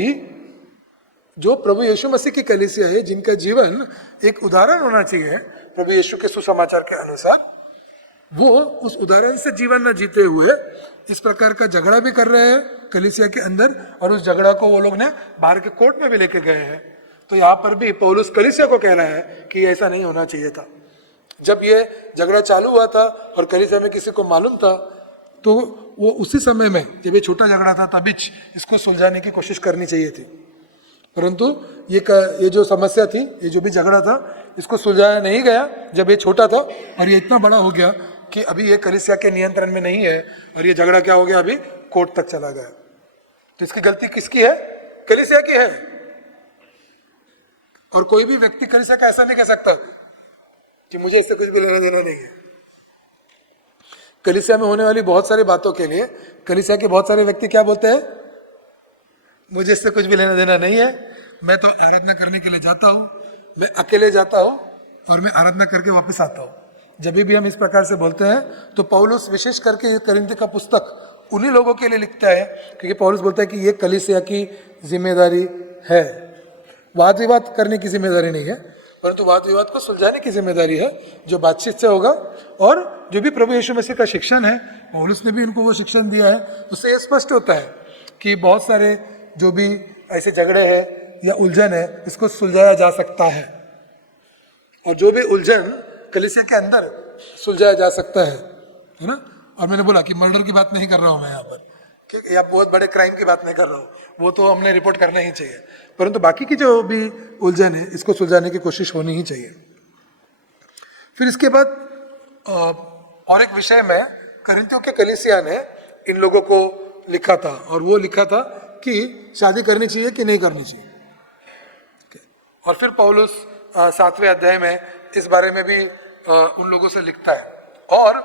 जो प्रभु यीशु मसीह की कलीसिया है, जिनका जीवन एक उदाहरण होना चाहिए प्रभु यीशु के सुसमाचार के अनुसार, वो उस उदाहरण से जीवन न जीते हुए इस प्रकार का झगड़ा भी कर रहे हैं कलीसिया के अंदर, और उस झगड़ा को वो लोग ने बाहर के कोर्ट में भी लेके गए हैं। तो यहाँ पर भी पौलुस कलीसिया को कह रहा है कि ऐसा नहीं होना चाहिए था। जब ये झगड़ा चालू हुआ था और कलीसिया में किसी को मालूम था, तो वो उसी समय में, जब ये छोटा झगड़ा था, तभी इसको सुलझाने की कोशिश करनी चाहिए थी। परंतु ये जो समस्या थी, ये जो भी झगड़ा था, इसको सुलझाया नहीं गया जब ये छोटा था, और ये इतना बड़ा हो गया कि अभी ये कलीसिया के नियंत्रण में नहीं है और ये झगड़ा क्या हो गया, अभी कोर्ट तक चला गया। तो इसकी गलती किसकी है? कलीसिया की है। और कोई भी व्यक्ति कलीसिया का ऐसा नहीं कह सकता कि मुझे इससे कुछ भी लेना देना नहीं है। कलीसिया में होने वाली बहुत सारी बातों के लिए कलीसिया के बहुत सारे व्यक्ति क्या बोलते हैं? मुझे इससे कुछ भी लेना देना नहीं है, मैं तो आराधना करने के लिए जाता हूँ, मैं अकेले जाता हूँ और मैं आराधना करके वापस आता हूँ। जब भी हम इस प्रकार से बोलते हैं तो पौलुस विशेष करके करिन्थी का पुस्तक उन्हीं लोगों के लिए लिखता है, क्योंकि पौलुस बोलता है कि ये कलीसिया की जिम्मेदारी है। वाद विवाद करने की जिम्मेदारी नहीं है, परंतु वाद विवाद को सुलझाने की जिम्मेदारी है, जो बातचीत से होगा। और जो भी प्रभु यीशु मसीह का शिक्षण है, पौलुस ने भी इनको वो शिक्षण दिया है, उससे ये स्पष्ट होता है कि बहुत सारे जो भी ऐसे झगड़े हैं या उलझन है, इसको सुलझाया जा सकता है। और जो भी उलझन कलीसिया के अंदर सुलझाया जा सकता है ना। और मैंने बोला कि मर्डर की बात नहीं कर रहा हूं मैं यहाँ पर, कि या बहुत बड़े क्राइम की बात नहीं कर रहा हूँ, वो तो हमने रिपोर्ट करना ही चाहिए, परंतु बाकी की जो भी उलझन है, इसको सुलझाने की कोशिश होनी ही चाहिए। फिर इसके बाद और एक विषय में करिन्थियों के कलीसिया ने इन लोगों को लिखा था, और वो लिखा था कि शादी करनी चाहिए कि नहीं करनी चाहिए। और फिर पौलुस 7वें अध्याय में इस बारे में भी उन लोगों से लिखता है। और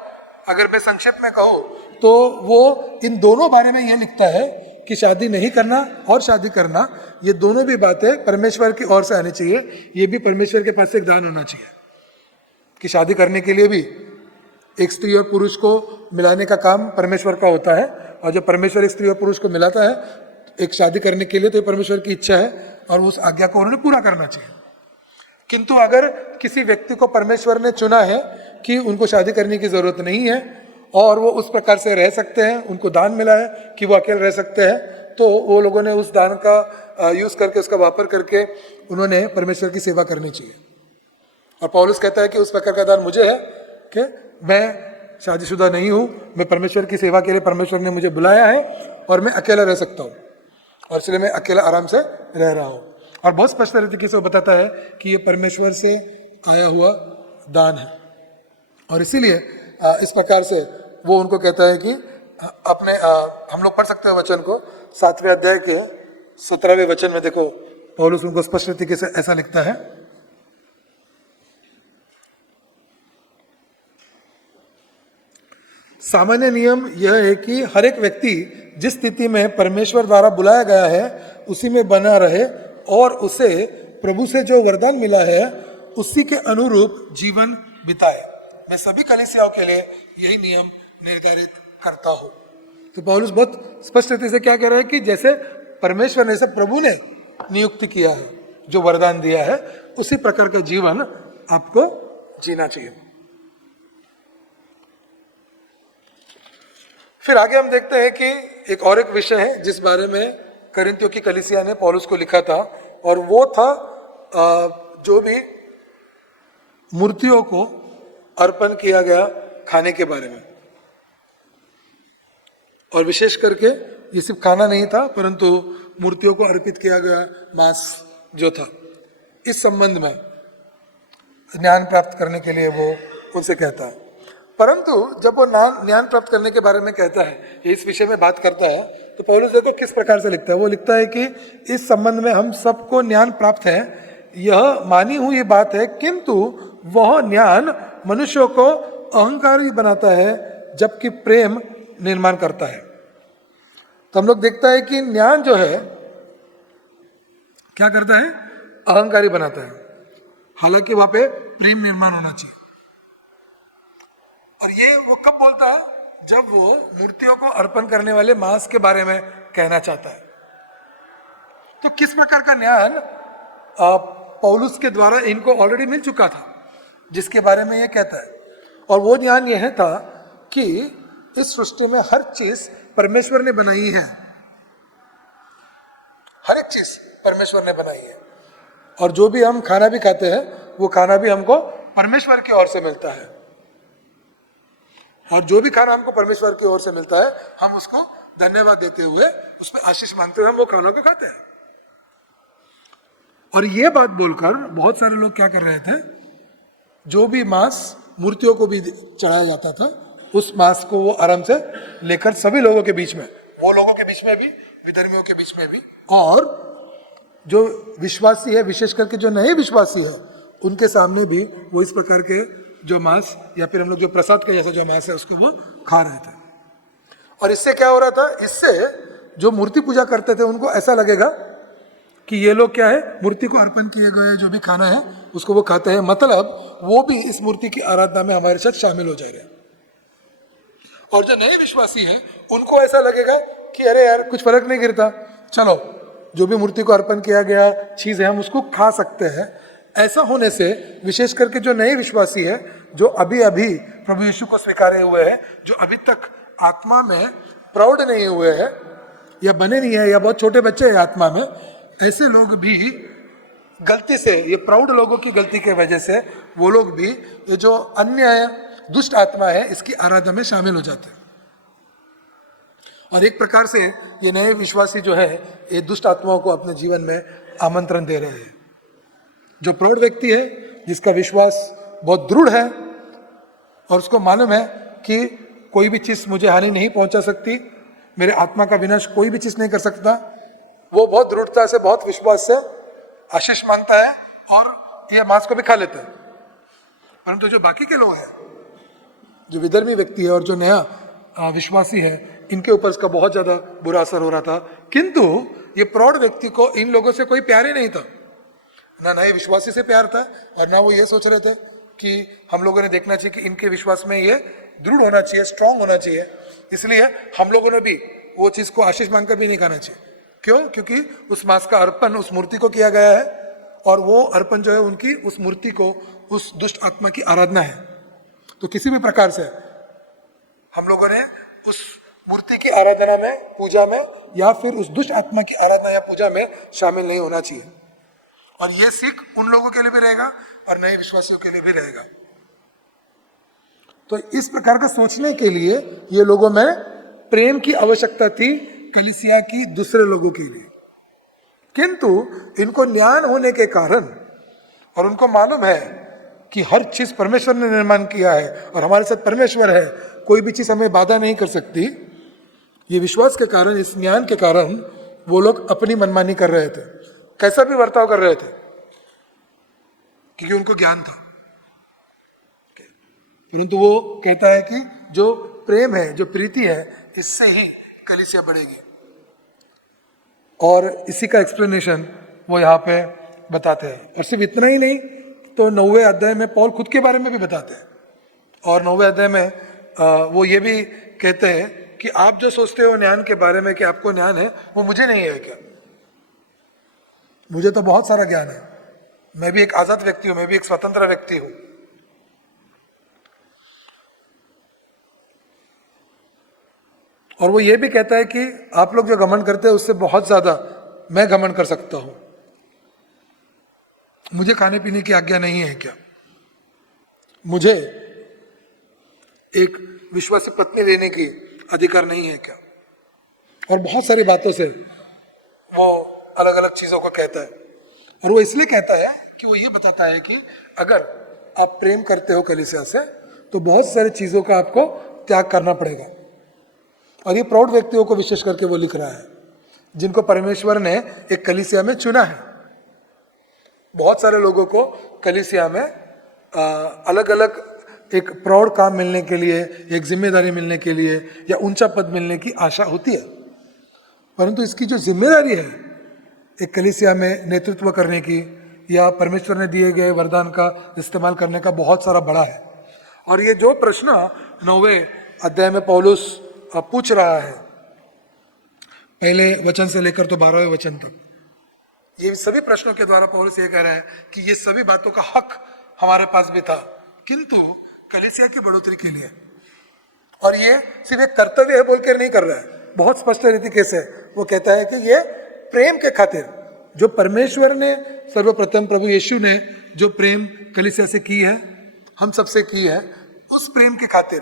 अगर मैं संक्षेप में कहूँ तो वो इन दोनों बारे में ये लिखता है कि शादी नहीं करना और शादी करना, ये दोनों भी बातें परमेश्वर की ओर से आनी चाहिए। ये भी परमेश्वर के पास से एक दान होना चाहिए कि शादी करने के लिए भी एक स्त्री और पुरुष को मिलाने का काम परमेश्वर का होता है, और जब परमेश्वर एक स्त्री और पुरुष को मिलाता है एक शादी करने के लिए, तो परमेश्वर की इच्छा है और उस आज्ञा को उन्होंने पूरा करना चाहिए। किंतु अगर किसी व्यक्ति को परमेश्वर ने चुना है कि उनको शादी करने की जरूरत नहीं है और वो उस प्रकार से रह सकते हैं, उनको दान मिला है कि वो अकेले रह सकते हैं, तो वो लोगों ने उस दान का यूज करके, उसका वापर करके उन्होंने परमेश्वर की सेवा करनी चाहिए। और पौलुस कहता है कि उस प्रकार का दान मुझे है कि मैं शादीशुदा नहीं हूँ, मैं परमेश्वर की सेवा के लिए परमेश्वर ने मुझे बुलाया है और मैं अकेला रह सकता हूँ, और इसलिए मैं अकेला आराम से रह रहा हूँ। और बहुत स्पष्ट तरीके से वो बताता है कि ये परमेश्वर से आया हुआ दान है। और इसीलिए इस प्रकार से वो उनको कहता है कि अपने हम लोग पढ़ सकते हैं वचन को, 7वें अध्याय के 17वें वचन में देखो, पौलुस उनको स्पष्ट तरीके से ऐसा लिखता है। सामान्य नियम यह है कि हर एक व्यक्ति जिस स्थिति में परमेश्वर द्वारा बुलाया गया है उसी में बना रहे और उसे प्रभु से जो वरदान मिला है उसी के अनुरूप जीवन बिताए। मैं सभी कलीसियाओं के लिए यही नियम निर्धारित करता हूँ। तो पौलुस बहुत स्पष्ट रीति से क्या कह रहा है कि जैसे परमेश्वर ने, जैसे प्रभु ने नियुक्ति किया है जो वरदान दिया है उसी प्रकार का जीवन आपको जीना चाहिए। फिर आगे हम देखते हैं कि एक और एक विषय है जिस बारे में करिन्थियों की कलीसिया ने पौलुस को लिखा था, और वो था जो भी मूर्तियों को अर्पण किया गया खाने के बारे में। और विशेष करके ये सिर्फ खाना नहीं था, परंतु मूर्तियों को अर्पित किया गया मांस जो था, इस संबंध में ज्ञान प्राप्त करने के लिए वो उनसे कहता है। परंतु जब वो ज्ञान प्राप्त करने के बारे में कहता है, इस विषय में बात करता है, तो पौलुस देखो किस प्रकार से लिखता है। वो लिखता है कि इस संबंध में हम सबको ज्ञान प्राप्त है, यह मानी हुई बात है, किंतु वह ज्ञान मनुष्यों को अहंकारी बनाता है, जबकि प्रेम निर्माण करता है। तो हम लोग देखता है कि ज्ञान जो है क्या करता है, अहंकारी बनाता है, हालांकि वहां पे प्रेम निर्माण होना चाहिए। और ये वो कब बोलता है, जब वो मूर्तियों को अर्पण करने वाले मांस के बारे में कहना चाहता है। तो किस प्रकार का ज्ञान पौलुस के द्वारा इनको ऑलरेडी मिल चुका था, जिसके बारे में ये कहता है। और वो ज्ञान यह था कि इस सृष्टि में हर चीज परमेश्वर ने बनाई है, हर एक चीज परमेश्वर ने बनाई है, और जो भी हम खाना भी खाते हैं वो खाना भी हमको परमेश्वर की ओर से मिलता है। और जो भी खाना हमको परमेश्वर की ओर से मिलता है, हम उसको धन्यवाद देते हुए, उस पर आशीष मांगते हुए हम वो खाना को खाते हैं। और ये बात बोलकर बहुत सारे लोग क्या कर रहे थे, जो भी मांस मूर्तियों को भी चढ़ाया जाता था, उस मांस को वो आराम से लेकर सभी लोगों के बीच में, वो लोगों के बीच में भी, विधर्मियों के बीच में भी, और जो विश्वासी है, विशेष करके जो नए विश्वासी है, उनके सामने भी वो इस प्रकार के जो मांस, या फिर हम लोग जो प्रसाद के जैसा जो मांस है, उसको वो खा रहे थे। और इससे क्या हो रहा था, इससे जो मूर्ति पूजा करते थे उनको ऐसा लगेगा कि ये लोग क्या है, मूर्ति को अर्पण किए गए जो भी खाना है उसको वो खाते हैं, मतलब वो भी इस मूर्ति की आराधना में हमारे साथ शामिल हो जा रहे हैं। और जो नए विश्वासी हैं उनको ऐसा लगेगा कि अरे यार कुछ फर्क नहीं गिरता, चलो जो भी मूर्ति को अर्पण किया गया चीज है हम उसको खा सकते हैं। ऐसा होने से विशेष करके जो नए विश्वासी है, जो अभी अभी प्रभु यीशु को स्वीकारे हुए हैं, जो अभी तक आत्मा में प्राउड नहीं हुए हैं या बने नहीं है, या बहुत छोटे बच्चे हैं आत्मा में, ऐसे लोग भी गलती से, ये प्राउड लोगों की गलती के वजह से, वो लोग भी ये जो अन्य दुष्ट आत्मा है इसकी आराधना में शामिल हो जाते हैं। और एक प्रकार से ये नए विश्वासी जो है, ये दुष्ट आत्माओं को अपने जीवन में आमंत्रण दे रहे हैं। जो प्रौढ़ व्यक्ति है, जिसका विश्वास बहुत दृढ़ है और उसको मालूम है कि कोई भी चीज मुझे हानि नहीं पहुंचा सकती, मेरे आत्मा का विनाश कोई भी चीज नहीं कर सकता, वो बहुत दृढ़ता से, बहुत विश्वास से आशीष मांगता है और ये मांस को भी खा लेता है। परंतु जो बाकी के लोग हैं, जो विधर्मी व्यक्ति है और जो नया विश्वासी है, इनके ऊपर इसका बहुत ज्यादा बुरा असर हो रहा था। किंतु ये प्रौढ़ व्यक्ति को इन लोगों से कोई प्यार ही नहीं था, ना नए विश्वासी से प्यार था, और ना वो ये सोच रहे थे कि हम लोगों ने देखना चाहिए कि इनके विश्वास में ये दृढ़ होना चाहिए, स्ट्रांग होना चाहिए, इसलिए हम लोगों ने भी वो चीज को आशीष मांगकर भी नहीं खाना चाहिए। क्यों? क्योंकि उस मांस का अर्पण उस मूर्ति को किया गया है, और वो अर्पण जो है उनकी उस मूर्ति को, उस दुष्ट आत्मा की आराधना है। तो किसी भी प्रकार से हम लोगों ने उस मूर्ति की आराधना में, पूजा में, या फिर उस दुष्ट आत्मा की आराधना या पूजा में शामिल नहीं होना चाहिए। और ये सीख उन लोगों के लिए भी रहेगा और नए विश्वासियों के लिए भी रहेगा। तो इस प्रकार का सोचने के लिए ये लोगों में प्रेम की आवश्यकता थी, कलीसिया की दूसरे लोगों के लिए। किंतु इनको ज्ञान होने के कारण, और उनको मालूम है कि हर चीज परमेश्वर ने निर्माण किया है और हमारे साथ परमेश्वर है, कोई भी चीज हमें बाधा नहीं कर सकती, ये विश्वास के कारण, इस ज्ञान के कारण वो लोग अपनी मनमानी कर रहे थे, कैसा भी बर्ताव कर रहे थे, क्योंकि उनको ज्ञान था। परंतु वो कहता है कि जो प्रेम है, जो प्रीति है, इससे ही कलीसिया बढ़ेगी। और इसी का एक्सप्लेनेशन वो यहाँ पे बताते हैं। और सिर्फ इतना ही नहीं, तो 9वें अध्याय में पौल खुद के बारे में भी बताते हैं। और 9वें अध्याय में वो ये भी कहते हैं कि आप जो सोचते हो ज्ञान के बारे में कि आपको ज्ञान है, वो मुझे नहीं है क्या। मुझे तो बहुत सारा ज्ञान है, मैं भी एक आजाद व्यक्ति हूं, मैं भी एक स्वतंत्र व्यक्ति हूं। और वो ये भी कहता है कि आप लोग जो घमंड करते हैं उससे बहुत ज्यादा मैं घमंड कर सकता हूं। मुझे खाने पीने की आज्ञा नहीं है क्या? मुझे एक विश्वासी पत्नी लेने की अधिकार नहीं है क्या? और बहुत सारी बातों से वो अलग अलग चीजों को कहता है। और वो इसलिए कहता है कि वो ये बताता है कि अगर आप प्रेम करते हो कलीसिया से तो बहुत सारी चीजों का आपको त्याग करना पड़ेगा। और ये प्रौढ़ व्यक्तियों को विशेष करके वो लिख रहा है, जिनको परमेश्वर ने एक कलीसिया में चुना है। बहुत सारे लोगों को कलीसिया में अलग अलग एक प्रौढ़ काम मिलने के लिए, एक जिम्मेदारी मिलने के लिए या ऊंचा पद मिलने की आशा होती है, परंतु इसकी जो जिम्मेदारी है एक कलीसिया में नेतृत्व करने की या परमेश्वर ने दिए गए वरदान का इस्तेमाल करने का बहुत सारा बड़ा है। और ये जो प्रश्न 9वें अध्याय में पौलुस पूछ रहा है, पहले वचन से लेकर तो 12वें वचन तक, ये सभी प्रश्नों के द्वारा पौलुस ये कह रहा है कि ये सभी बातों का हक हमारे पास भी था, किंतु कलीसिया की बढ़ोतरी के लिए। और ये सिर्फ एक कर्तव्य है बोल कर नहीं कर रहा है, बहुत स्पष्ट तरीके से वो कहता है कि ये प्रेम के खातिर, जो परमेश्वर ने सर्वप्रथम प्रभु यीशु ने जो प्रेम कलीसिया से की है, हम सबसे की है, उस प्रेम के खातिर,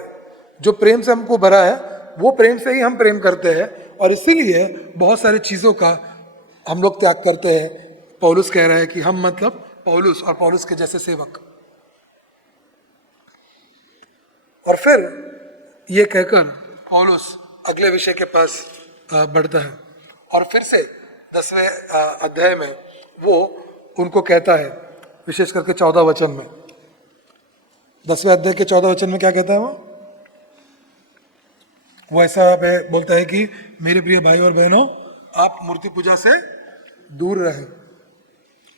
जो प्रेम से हमको भरा है वो प्रेम से ही हम प्रेम करते हैं। और इसीलिए बहुत सारी चीजों का हम लोग त्याग करते हैं। पौलुस कह रहा है कि हम मतलब पौलुस और पौलुस के जैसे सेवक। और फिर ये कहकर पौलुस अगले विषय के पास बढ़ता है और फिर से 10वें अध्याय में वो उनको कहता है, विशेष करके 14 वचन में, 10वें अध्याय के 14 वचन में क्या कहता है वो ऐसा बोलता है कि मेरे प्रिय भाई और बहनों, आप मूर्ति पूजा से दूर रहे।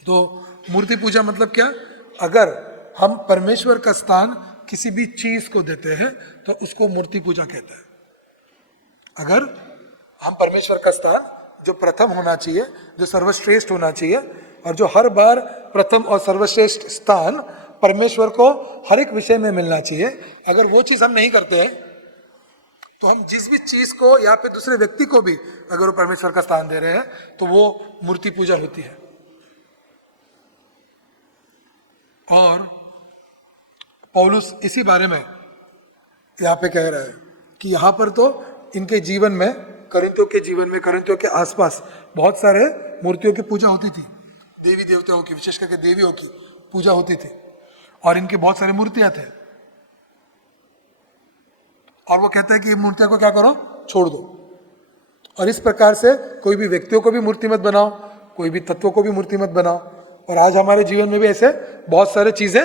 तो मूर्ति पूजा मतलब क्या? अगर हम परमेश्वर का स्थान किसी भी चीज को देते हैं तो उसको मूर्ति पूजा कहता है। अगर हम परमेश्वर का स्थान, जो प्रथम होना चाहिए, जो सर्वश्रेष्ठ होना चाहिए, और जो हर बार प्रथम और सर्वश्रेष्ठ स्थान परमेश्वर को हर एक विषय में मिलना चाहिए, अगर वो चीज हम नहीं करते हैं तो हम जिस भी चीज को या फिर दूसरे व्यक्ति को भी अगर वो परमेश्वर का स्थान दे रहे हैं तो वो मूर्ति पूजा होती है। और पौलुस इसी बारे में यहाँ पे कह रहा है कि यहाँ पर तो इनके जीवन में, करिन्थियों के जीवन में, करिन्थियों के आसपास बहुत सारे मूर्तियों की पूजा होती थी, देवी देवताओं की, विशेष करके देवियों की पूजा होती थी, और इनकी बहुत सारी मूर्तियां थे। और वो कहता है कि ये मूर्तियां को क्या करो, छोड़ दो। और इस प्रकार से कोई भी व्यक्तियों को भी मूर्ति मत बनाओ, कोई भी तत्वों को भी मूर्ति मत बनाओ। और आज हमारे जीवन में भी ऐसे बहुत सारे चीजें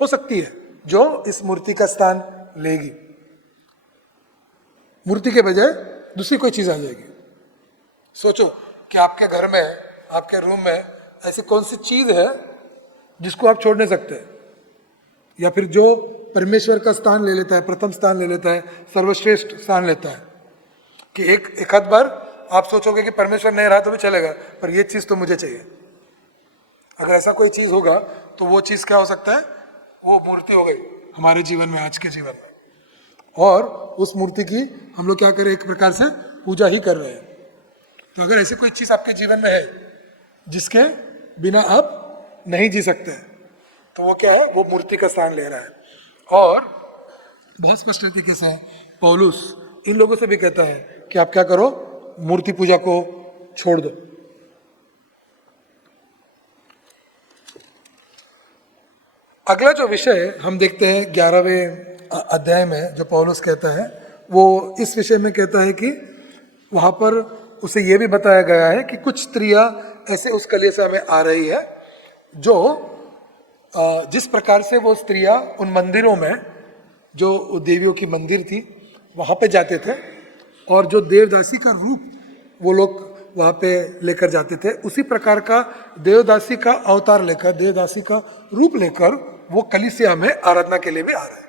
हो सकती है जो इस मूर्ति का स्थान लेगी। मूर्ति के बजाय दूसरी कोई चीज आ जाएगी। सोचो कि आपके घर में, आपके रूम में ऐसी कौन सी चीज है जिसको आप छोड़ नहीं सकते, या फिर जो परमेश्वर का स्थान ले लेता है, प्रथम स्थान ले लेता है, सर्वश्रेष्ठ स्थान लेता है। कि एक आध बार आप सोचोगे कि परमेश्वर नहीं रहा तो भी चलेगा, पर यह चीज तो मुझे चाहिए। अगर ऐसा कोई चीज होगा तो वो चीज क्या हो सकता है, वो मूर्ति हो गई हमारे जीवन में, आज के जीवन में। और उस मूर्ति की हम लोग क्या करें, एक प्रकार से पूजा ही कर रहे हैं। तो अगर ऐसी कोई चीज आपके जीवन में है जिसके बिना आप नहीं जी सकते, तो वो क्या है, वो मूर्ति का स्थान ले रहा है। और बहुत स्पष्ट तरीके से पौलुस इन लोगों से भी कहता है कि आप क्या करो, मूर्ति पूजा को छोड़ दो। अगला जो विषय हम देखते हैं 11वें अध्याय में, जो पौलुस कहता है, वो इस विषय में कहता है कि वहां पर उसे ये भी बताया गया है कि कुछ स्त्रियां ऐसे उस कलीसिया में आ रही है जो जिस प्रकार से वो स्त्रियां उन मंदिरों में, जो देवियों की मंदिर थी, वहां पे जाते थे और जो देवदासी का रूप वो लोग वहां पे लेकर जाते थे, उसी प्रकार का देवदासी का अवतार लेकर, देवदासी का रूप लेकर वो कलीसिया में आराधना के लिए भी आ रहे हैं।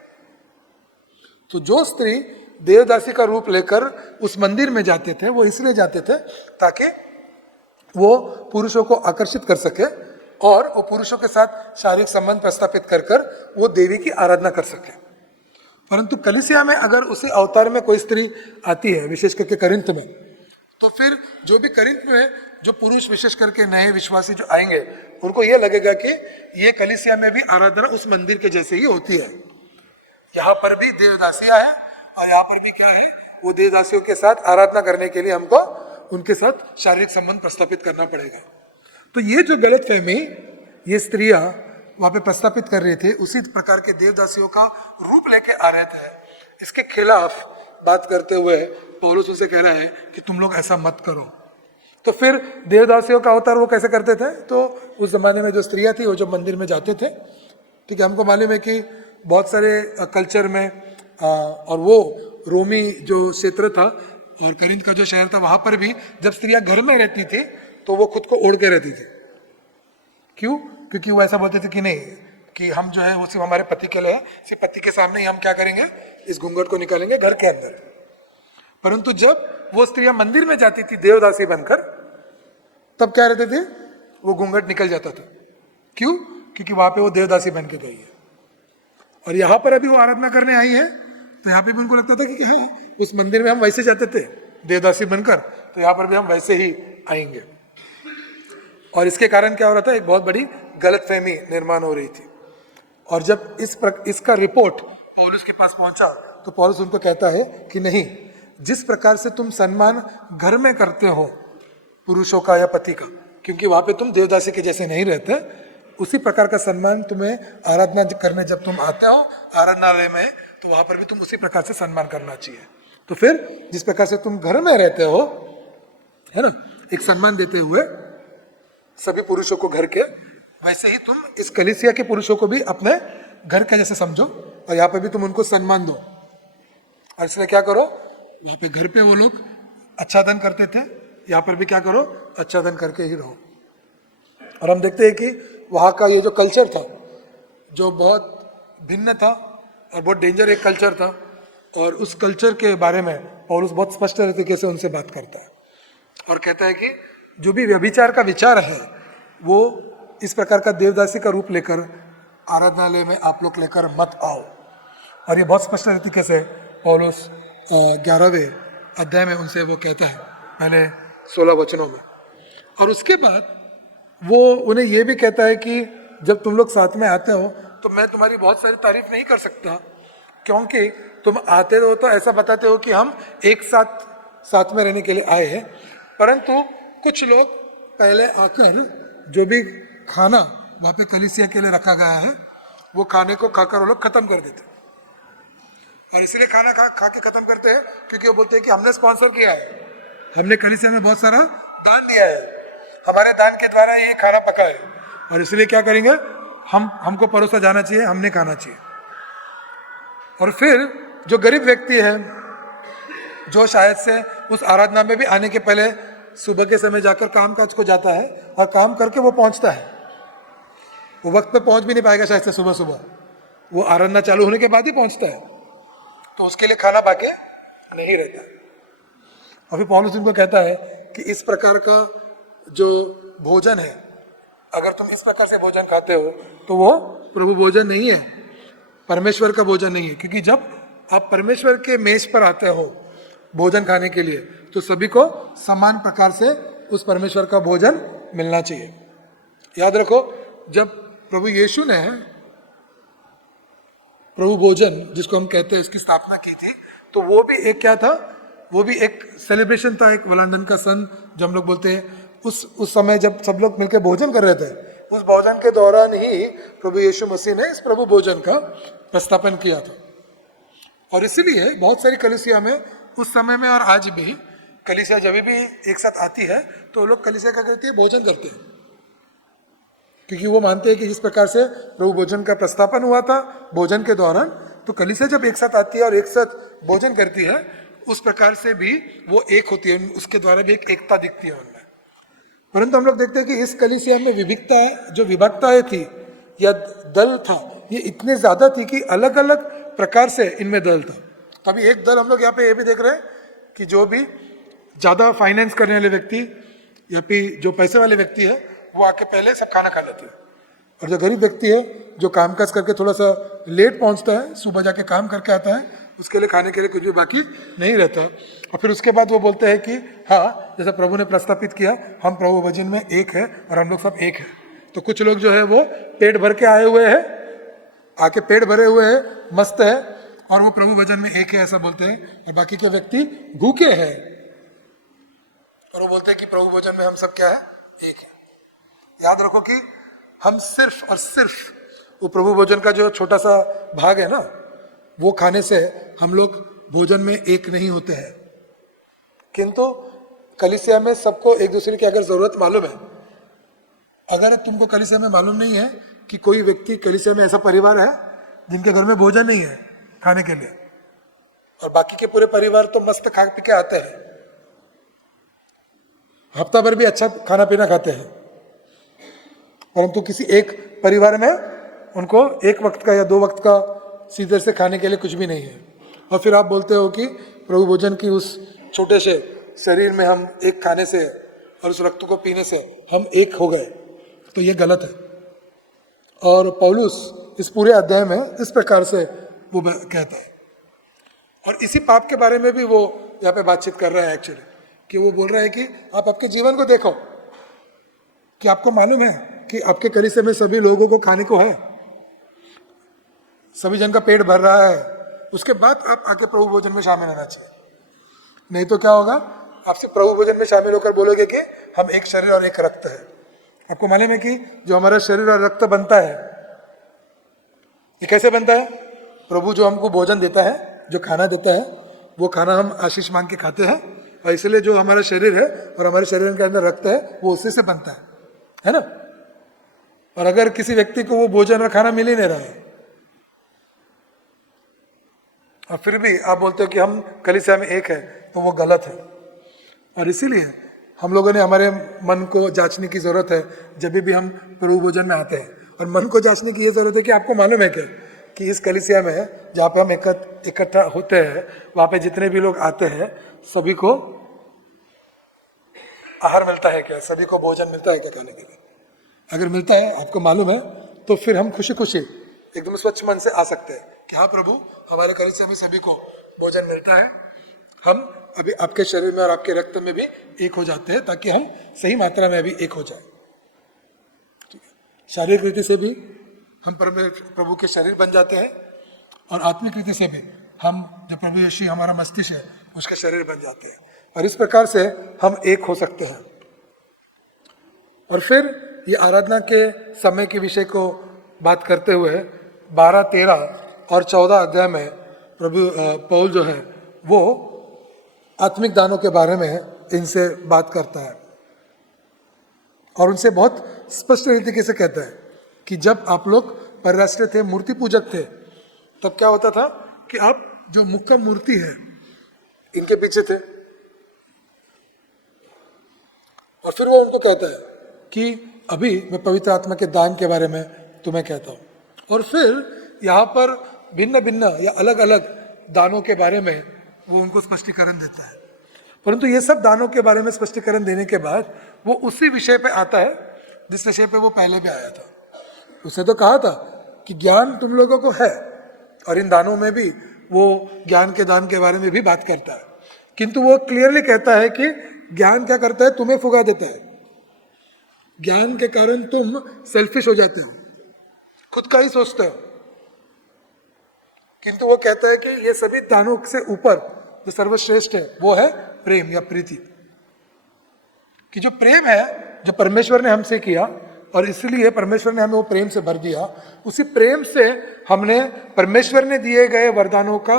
तो जो स्त्री देवदासी का रूप लेकर उस मंदिर में जाते थे, वो इसलिए जाते थे ताकि वो पुरुषों को आकर्षित कर सके और वो पुरुषों के साथ शारीरिक संबंध प्रस्थापित कर कर वो देवी की आराधना कर सके। परंतु कलीसिया में अगर उसी अवतार में कोई स्त्री आती है, विशेष करके करिंथ में, तो फिर जो भी करिंथ में जो पुरुष विशेष करके नए विश्वासी जो आएंगे उनको ये लगेगा कि ये कलीसिया में भी आराधना उस मंदिर के जैसे ही होती है। यहाँ पर भी देवदासियां हैं और यहाँ पर भी क्या है, वो देवदासियों के साथ आराधना करने के लिए हमको उनके साथ शारीरिक संबंध प्रस्थापित करना पड़ेगा। तो ये जो गलत फहमी ये स्त्रियां वहां पे प्रस्थापित कर रहे थे, उसी प्रकार के देवदासियों का रूप लेके आ रहे थे, इसके खिलाफ बात करते हुए पौलुस उनसे कह रहा है कि तुम लोग ऐसा मत करो। तो फिर देवदासियों का अवतार वो कैसे करते थे? तो उस जमाने में जो स्त्रियां थी वो जब मंदिर में जाते थे, ठीक है, हमको मालूम है कि बहुत सारे कल्चर में और वो रोमी जो क्षेत्र था और करिंथ का जो शहर था वहां पर भी जब स्त्रियां घर में रहती थी तो वो खुद को ओढ़ के रहती थी। क्यों? क्योंकि वो ऐसा बोलते थे कि नहीं, कि हम जो है वो सिर्फ हमारे पति के लिए है, सिर्फ पति के सामने ही हम क्या करेंगे, इस घूंघट को निकालेंगे घर के अंदर। परंतु जब वो स्त्रियां मंदिर में जाती थी देवदासी बनकर, तब क्या रहते थे, वो घूंघट निकल जाता था। क्यों? क्योंकि वहां पे वो देवदासी बन के गई है। और यहाँ पर अभी वो आराधना करने आई है, तो यहाँ पे भी उनको लगता था कि हाँ, उस मंदिर में हम वैसे जाते थे देवदासी बनकर, तो यहाँ पर भी हम वैसे ही आएंगे। और इसके कारण क्या हो रहा था, एक बहुत बड़ी गलतफहमी निर्माण हो रही थी। और जब इसका रिपोर्ट पौलुस के पास पहुंचा तो पौलुस उनको कहता है कि नहीं, जिस प्रकार से तुम सम्मान घर में करते हो पुरुषों का या पति का, क्योंकि वहां पे तुम देवदासी के जैसे नहीं रहते, उसी प्रकार का सम्मान तुम्हें आराधना करने जब तुम आते हो आराधनालय में, तो वहां पर भी तुम उसी प्रकार से सम्मान करना चाहिए। तो फिर जिस प्रकार से तुम घर में रहते हो, है ना, एक सम्मान देते हुए सभी पुरुषों को घर के, वैसे ही तुम इस कलीसिया के पुरुषों को भी अपने घर के जैसे समझो और यहाँ पे भी तुम उनको सम्मान दो। और इसलिए क्या करो, वहां पे घर पे वो लोग आच्छादन करते थे, यहाँ पर भी क्या करो, आच्छादन करके ही रहो। और हम देखते हैं कि वहाँ का ये जो कल्चर था, जो बहुत भिन्न था और बहुत डेंजर एक कल्चर था, और उस कल्चर के बारे में पौलुस बहुत स्पष्ट तरीके से उनसे बात करता है और कहता है कि जो भी व्यभिचार का विचार है वो इस प्रकार का देवदासी का रूप लेकर आराधनालय में आप लोग लेकर मत आओ। और ये बहुत स्पष्ट तरीके से पौलुस 11वें अध्याय में उनसे वो कहता है, पहले 16 वचनों में। और उसके बाद वो उन्हें ये भी कहता है कि जब तुम लोग साथ में आते हो तो मैं तुम्हारी बहुत सारी तारीफ नहीं कर सकता, क्योंकि तुम आते हो तो ऐसा बताते हो कि हम एक साथ में रहने के लिए आए हैं, परंतु कुछ लोग पहले आकर जो भी खाना वहाँ पे कलीसिया के लिए रखा गया है वो खाने को खाकर वो लोग खत्म कर देते। और इसलिए खाना खा के खत्म करते हैं क्योंकि वो बोलते हैं कि हमने स्पॉन्सर किया है, हमने कलीसिया में बहुत सारा दान दिया है, हमारे दान के द्वारा ये खाना पका है, और इसलिए क्या करेंगे, हमको परोसा जाना चाहिए, हमने खाना चाहिए। और फिर जो गरीब व्यक्ति है, जो शायद से उस आराधना में भी आने के पहले सुबह के समय जाकर काम काज को जाता है और काम करके वो पहुंचता है, वो वक्त पे पहुंच भी नहीं पाएगा शायद से, सुबह सुबह वो आराधना चालू होने के बाद ही पहुंचता है, तो उसके लिए खाना बाकी नहीं रहता। और फिर पौलुस उनको कहता है कि इस प्रकार का जो भोजन है, अगर तुम इस प्रकार से भोजन खाते हो तो वो प्रभु भोजन नहीं है, परमेश्वर का भोजन नहीं है। क्योंकि जब आप परमेश्वर के मेज पर आते हो भोजन खाने के लिए तो सभी को समान प्रकार से उस परमेश्वर का भोजन मिलना चाहिए। याद रखो, जब प्रभु यीशु ने प्रभु भोजन जिसको हम कहते हैं इसकी स्थापना की थी, तो वो भी एक क्या था, वो भी एक सेलिब्रेशन था, एक वलांडन का सन जो हम लोग बोलते हैं। उस समय जब सब लोग मिलकर भोजन कर रहे थे, उस भोजन के दौरान ही प्रभु यीशु मसीह ने इस प्रभु भोजन का प्रस्थापन किया था। और इसीलिए बहुत सारी कलीसिया में उस समय में और आज भी कलीसिया जब भी एक साथ आती है तो लोग कलीसिया क्या करती है, भोजन करते हैं, क्योंकि वो मानते हैं कि जिस प्रकार से प्रभु भोजन का प्रस्थापन हुआ था भोजन के दौरान, तो कलीसिया जब एक साथ आती है और एक साथ भोजन करती है, उस प्रकार से भी वो एक होती है, उसके द्वारा भी एक एकता दिखती है उनमें। परंतु हम लोग देखते हैं कि इस कलीसिया में विविधताएं थी या दल था, ये इतने ज्यादा थी कि अलग अलग प्रकार से इनमें दल था। तो अभी एक दल हम लोग यहाँ पे ये भी देख रहे हैं कि जो भी ज्यादा फाइनेंस करने वाले व्यक्ति या फिर जो पैसे वाले व्यक्ति है वो आके पहले सब खाना खा लेते हैं, और जो गरीब व्यक्ति है जो कामकाज करके थोड़ा सा लेट पहुंचता है, सुबह जाके काम करके आता है, उसके लिए खाने के लिए कुछ भी बाकी नहीं रहता है। और फिर उसके बाद वो बोलते हैं कि हाँ, जैसा प्रभु ने प्रस्तापित किया, हम प्रभु भजन में एक है और हम लोग सब एक है। तो कुछ लोग जो है वो पेट भर के आए हुए हैं, आके पेट भरे हुए हैं, मस्त है, और वो प्रभु भजन में एक है ऐसा बोलते हैं, और बाकी के व्यक्ति भूखे हैं और वो बोलते हैं कि प्रभु भजन में हम सब क्या है, एक है। याद रखो कि हम सिर्फ और सिर्फ वो प्रभु भोजन का जो छोटा सा भाग है ना, वो खाने से हम लोग भोजन में एक नहीं होते हैं। किंतु कलीसिया में सबको एक दूसरे की अगर जरूरत मालूम है, अगर तुमको कलीसिया में मालूम नहीं है कि कोई व्यक्ति कलीसिया में ऐसा परिवार है जिनके घर में भोजन नहीं है खाने के लिए, और बाकी के पूरे परिवार तो मस्त खा पी के आते हैं, हफ्ता भर भी अच्छा खाना पीना खाते हैं, परंतु किसी एक परिवार में उनको एक वक्त का या 2 वक्त का सीधे से खाने के लिए कुछ भी नहीं है, और फिर आप बोलते हो कि प्रभु भोजन की उस छोटे से शरीर में हम एक खाने से और उस रक्त को पीने से हम एक हो गए, तो ये गलत है। और पौलुस इस पूरे अध्याय में इस प्रकार से वो कहता है, और इसी पाप के बारे में भी वो यहाँ पे बातचीत कर रहा है एक्चुअली, कि वो बोल रहा है कि आप आपके जीवन को देखो, कि आपको मालूम है कि आपके कलीसिया में सभी लोगों को खाने को है, सभी जन का पेट भर रहा है, उसके बाद आप आके प्रभु भोजन में शामिल होना चाहिए। नहीं तो क्या होगा, आपसे प्रभु भोजन में शामिल होकर बोलोगे कि हम एक शरीर और एक रक्त है। आपको मालूम है कि जो हमारा शरीर और रक्त बनता है, ये कैसे बनता है? प्रभु जो हमको भोजन देता है, जो खाना देता है, वो खाना हम आशीष मांग के खाते हैं, और इसलिए जो हमारा शरीर है और हमारे शरीर के अंदर रक्त है वो उसी से बनता है ना। और अगर किसी व्यक्ति को वो भोजन और खाना मिल ही नहीं रहा है, और फिर भी आप बोलते हो कि हम कलीसिया में एक है, तो वो गलत है। और इसीलिए हम लोगों ने हमारे मन को जांचने की जरूरत है जब भी हम प्रभु भोजन में आते हैं। और मन को जांचने की ये जरूरत है कि आपको मालूम है क्या कि इस कलीसिया में जहाँ पे हम इकट्ठा होते हैं, वहाँ पे जितने भी लोग आते हैं सभी को आहार मिलता है क्या, सभी को भोजन मिलता है क्या खाने के लिए? अगर मिलता है, आपको मालूम है, तो फिर हम खुशी खुशी एकदम स्वच्छ मन से आ सकते हैं कि हाँ प्रभु, हमारे कलीसिया में सभी को भोजन मिलता है, हम अभी आपके शरीर में और आपके रक्त में भी एक हो जाते हैं, ताकि हम सही मात्रा में अभी एक हो जाए। शारीरिक रीति से भी हम प्रभु के शरीर बन जाते हैं, और आत्मिक रीति से भी हम जो प्रभु यीशु हमारा मस्तिष्क है उसका शरीर बन जाते हैं, और इस प्रकार से हम एक हो सकते हैं। और फिर ये आराधना के समय के विषय को बात करते हुए 12, 13 और 14 अध्याय में प्रभु पौल जो है वो आत्मिक दानों के बारे में इनसे बात करता है, और उनसे बहुत स्पष्ट तरीके से कहता है कि जब आप लोग परराष्ट्रीय थे, मूर्ति पूजक थे, तब क्या होता था कि आप जो मुख्य मूर्ति है इनके पीछे थे। और फिर वो उनको कहता है कि अभी मैं पवित्र आत्मा के दान के बारे में तुम्हें कहता हूँ। और फिर यहाँ पर भिन्न भिन्न या अलग अलग दानों के बारे में वो उनको स्पष्टीकरण देता है, परंतु ये सब दानों के बारे में स्पष्टीकरण देने के बाद वो उसी विषय पे आता है जिस विषय पे वो पहले भी आया था। उसने तो कहा था कि ज्ञान तुम लोगों को है, और इन दानों में भी वो ज्ञान के दान के बारे में भी बात करता है, किंतु वो क्लियरली कहता है कि ज्ञान क्या करता है, तुम्हें फुगा देता है। ज्ञान के कारण तुम सेल्फिश हो जाते हो, खुद का ही सोचते हो, किंतु वो कहता है कि ये सभी दानों से ऊपर जो सर्वश्रेष्ठ है वो है प्रेम या प्रीति। कि जो प्रेम है जो परमेश्वर ने हमसे किया, और इसलिए परमेश्वर ने हमें वो प्रेम से भर दिया, उसी प्रेम से हमने परमेश्वर ने दिए गए वरदानों का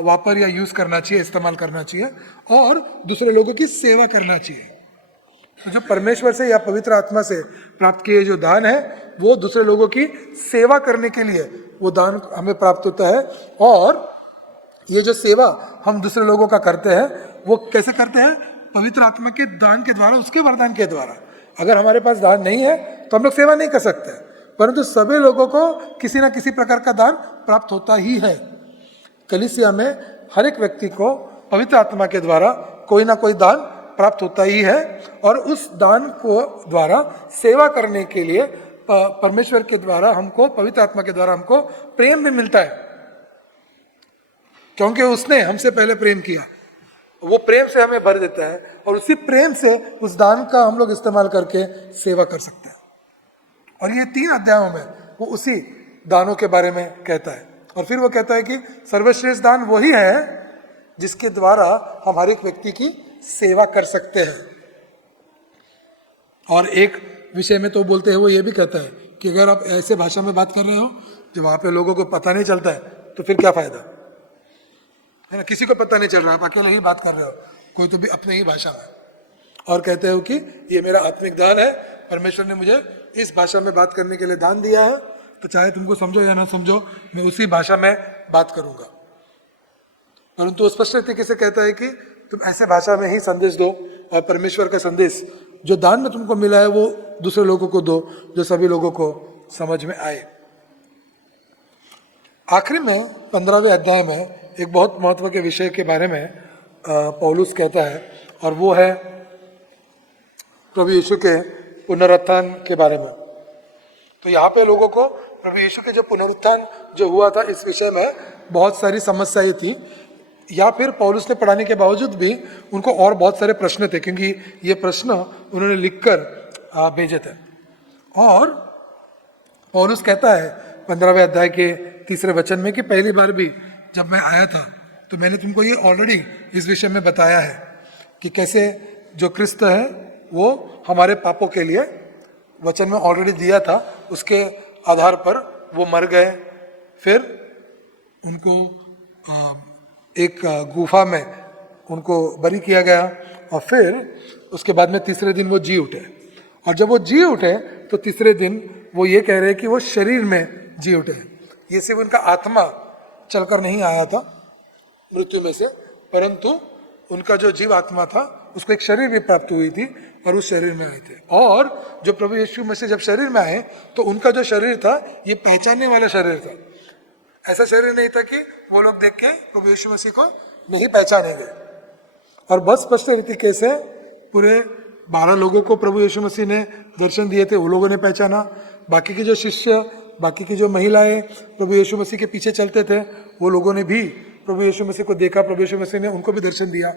वापर या यूज करना चाहिए, इस्तेमाल करना चाहिए, और दूसरे लोगों की सेवा करना चाहिए। तो जो परमेश्वर से या पवित्र आत्मा से प्राप्त किए जो दान है वो दूसरे लोगों की सेवा करने के लिए वो दान हमें प्राप्त होता है। और ये जो सेवा हम दूसरे लोगों का करते हैं वो कैसे करते हैं? पवित्र आत्मा के दान के द्वारा, उसके वरदान के द्वारा। अगर हमारे पास दान नहीं है तो हम लोग सेवा नहीं कर सकते, परंतु सभी लोगों को किसी ना किसी प्रकार का दान प्राप्त होता ही है। कलीसिया में हर एक व्यक्ति को पवित्र आत्मा के द्वारा कोई ना कोई दान प्राप्त होता ही है, और उस दान को द्वारा सेवा करने के लिए परमेश्वर के द्वारा हमको, पवित्र आत्मा के द्वारा हमको प्रेम भी मिलता है, क्योंकि उसने हमसे पहले प्रेम किया। वो प्रेम से हमें भर देता है, और उसी प्रेम से उस दान का हम लोग इस्तेमाल करके सेवा कर सकते हैं। और ये 3 अध्यायों में वो उसी दानों के बारे में कहता है। और फिर वो कहता है कि सर्वश्रेष्ठ दान वही है जिसके द्वारा हम हर एक व्यक्ति की सेवा कर सकते हैं। और एक विषय में तो बोलते हैं, वो ये भी कहता है कि अगर आप ऐसे भाषा में बात कर रहे हो जो वहाँ पे लोगों को पता नहीं चलता है, तो फिर क्या फायदा है ना। किसी को पता नहीं चल रहा, आप अकेले ही बात कर रहे हो, कोई तो भी अपने ही भाषा में, और कहते हो कि ये मेरा आत्मिक दान है, परमेश्वर ने मुझे इस भाषा में बात करने के लिए दान दिया है, तो चाहे तुमको समझो या ना समझो, मैं उसी भाषा में बात करूंगा। परंतु स्पष्ट तरीके से कहता है कि तुम ऐसे भाषा में ही संदेश दो, और परमेश्वर का संदेश जो दान में तुमको मिला है वो दूसरे लोगों को दो, जो सभी लोगों को समझ में आए। आखिरी में 15वें अध्याय में एक बहुत महत्व के विषय के बारे में पौलुस कहता है, और वो है प्रभु यीशु के पुनरुत्थान के बारे में। तो यहाँ पे लोगों को प्रभु यीशु के जो पुनरुत्थान जो हुआ था, इस विषय में बहुत सारी समस्याएं थी, या फिर पौलुस ने पढ़ाने के बावजूद भी उनको और बहुत सारे प्रश्न थे, क्योंकि ये प्रश्न उन्होंने लिखकर भेजे थे। और पौलुस कहता है 15वें अध्याय के 3 वचन में कि पहली बार भी जब मैं आया था तो मैंने तुमको ये ऑलरेडी इस विषय में बताया है कि कैसे जो क्रिस्त है वो हमारे पापों के लिए वचन में ऑलरेडी दिया था, उसके आधार पर वो मर गए, फिर उनको एक गुफा में उनको बलि किया गया, और फिर उसके बाद में तीसरे दिन वो जी उठे। और जब वो जी उठे तो तीसरे दिन वो ये कह रहे हैं कि वो शरीर में जी उठे। ये सिर्फ उनका आत्मा चलकर नहीं आया था मृत्यु में से, परंतु उनका जो जीव आत्मा था उसको एक शरीर भी प्राप्त हुई थी, और उस शरीर में आए थे। और जो प्रभु यीशु मसीह जब शरीर में आए तो उनका जो शरीर था ये पहचानने वाला शरीर था। ऐसा शरीर नहीं था कि वो लोग देख के प्रभु यीशु मसीह को नहीं पहचानेंगे। और बहुत स्पष्ट तरीके से पूरे 12 लोगों को प्रभु यीशु मसीह ने दर्शन दिए थे, वो लोगों ने पहचाना। बाकी के जो शिष्य, बाकी की जो महिलाएं प्रभु यीशु मसीह के पीछे चलते थे, वो लोगों ने भी प्रभु यीशु मसीह को देखा, प्रभु यीशु मसीह ने उनको भी दर्शन दिया।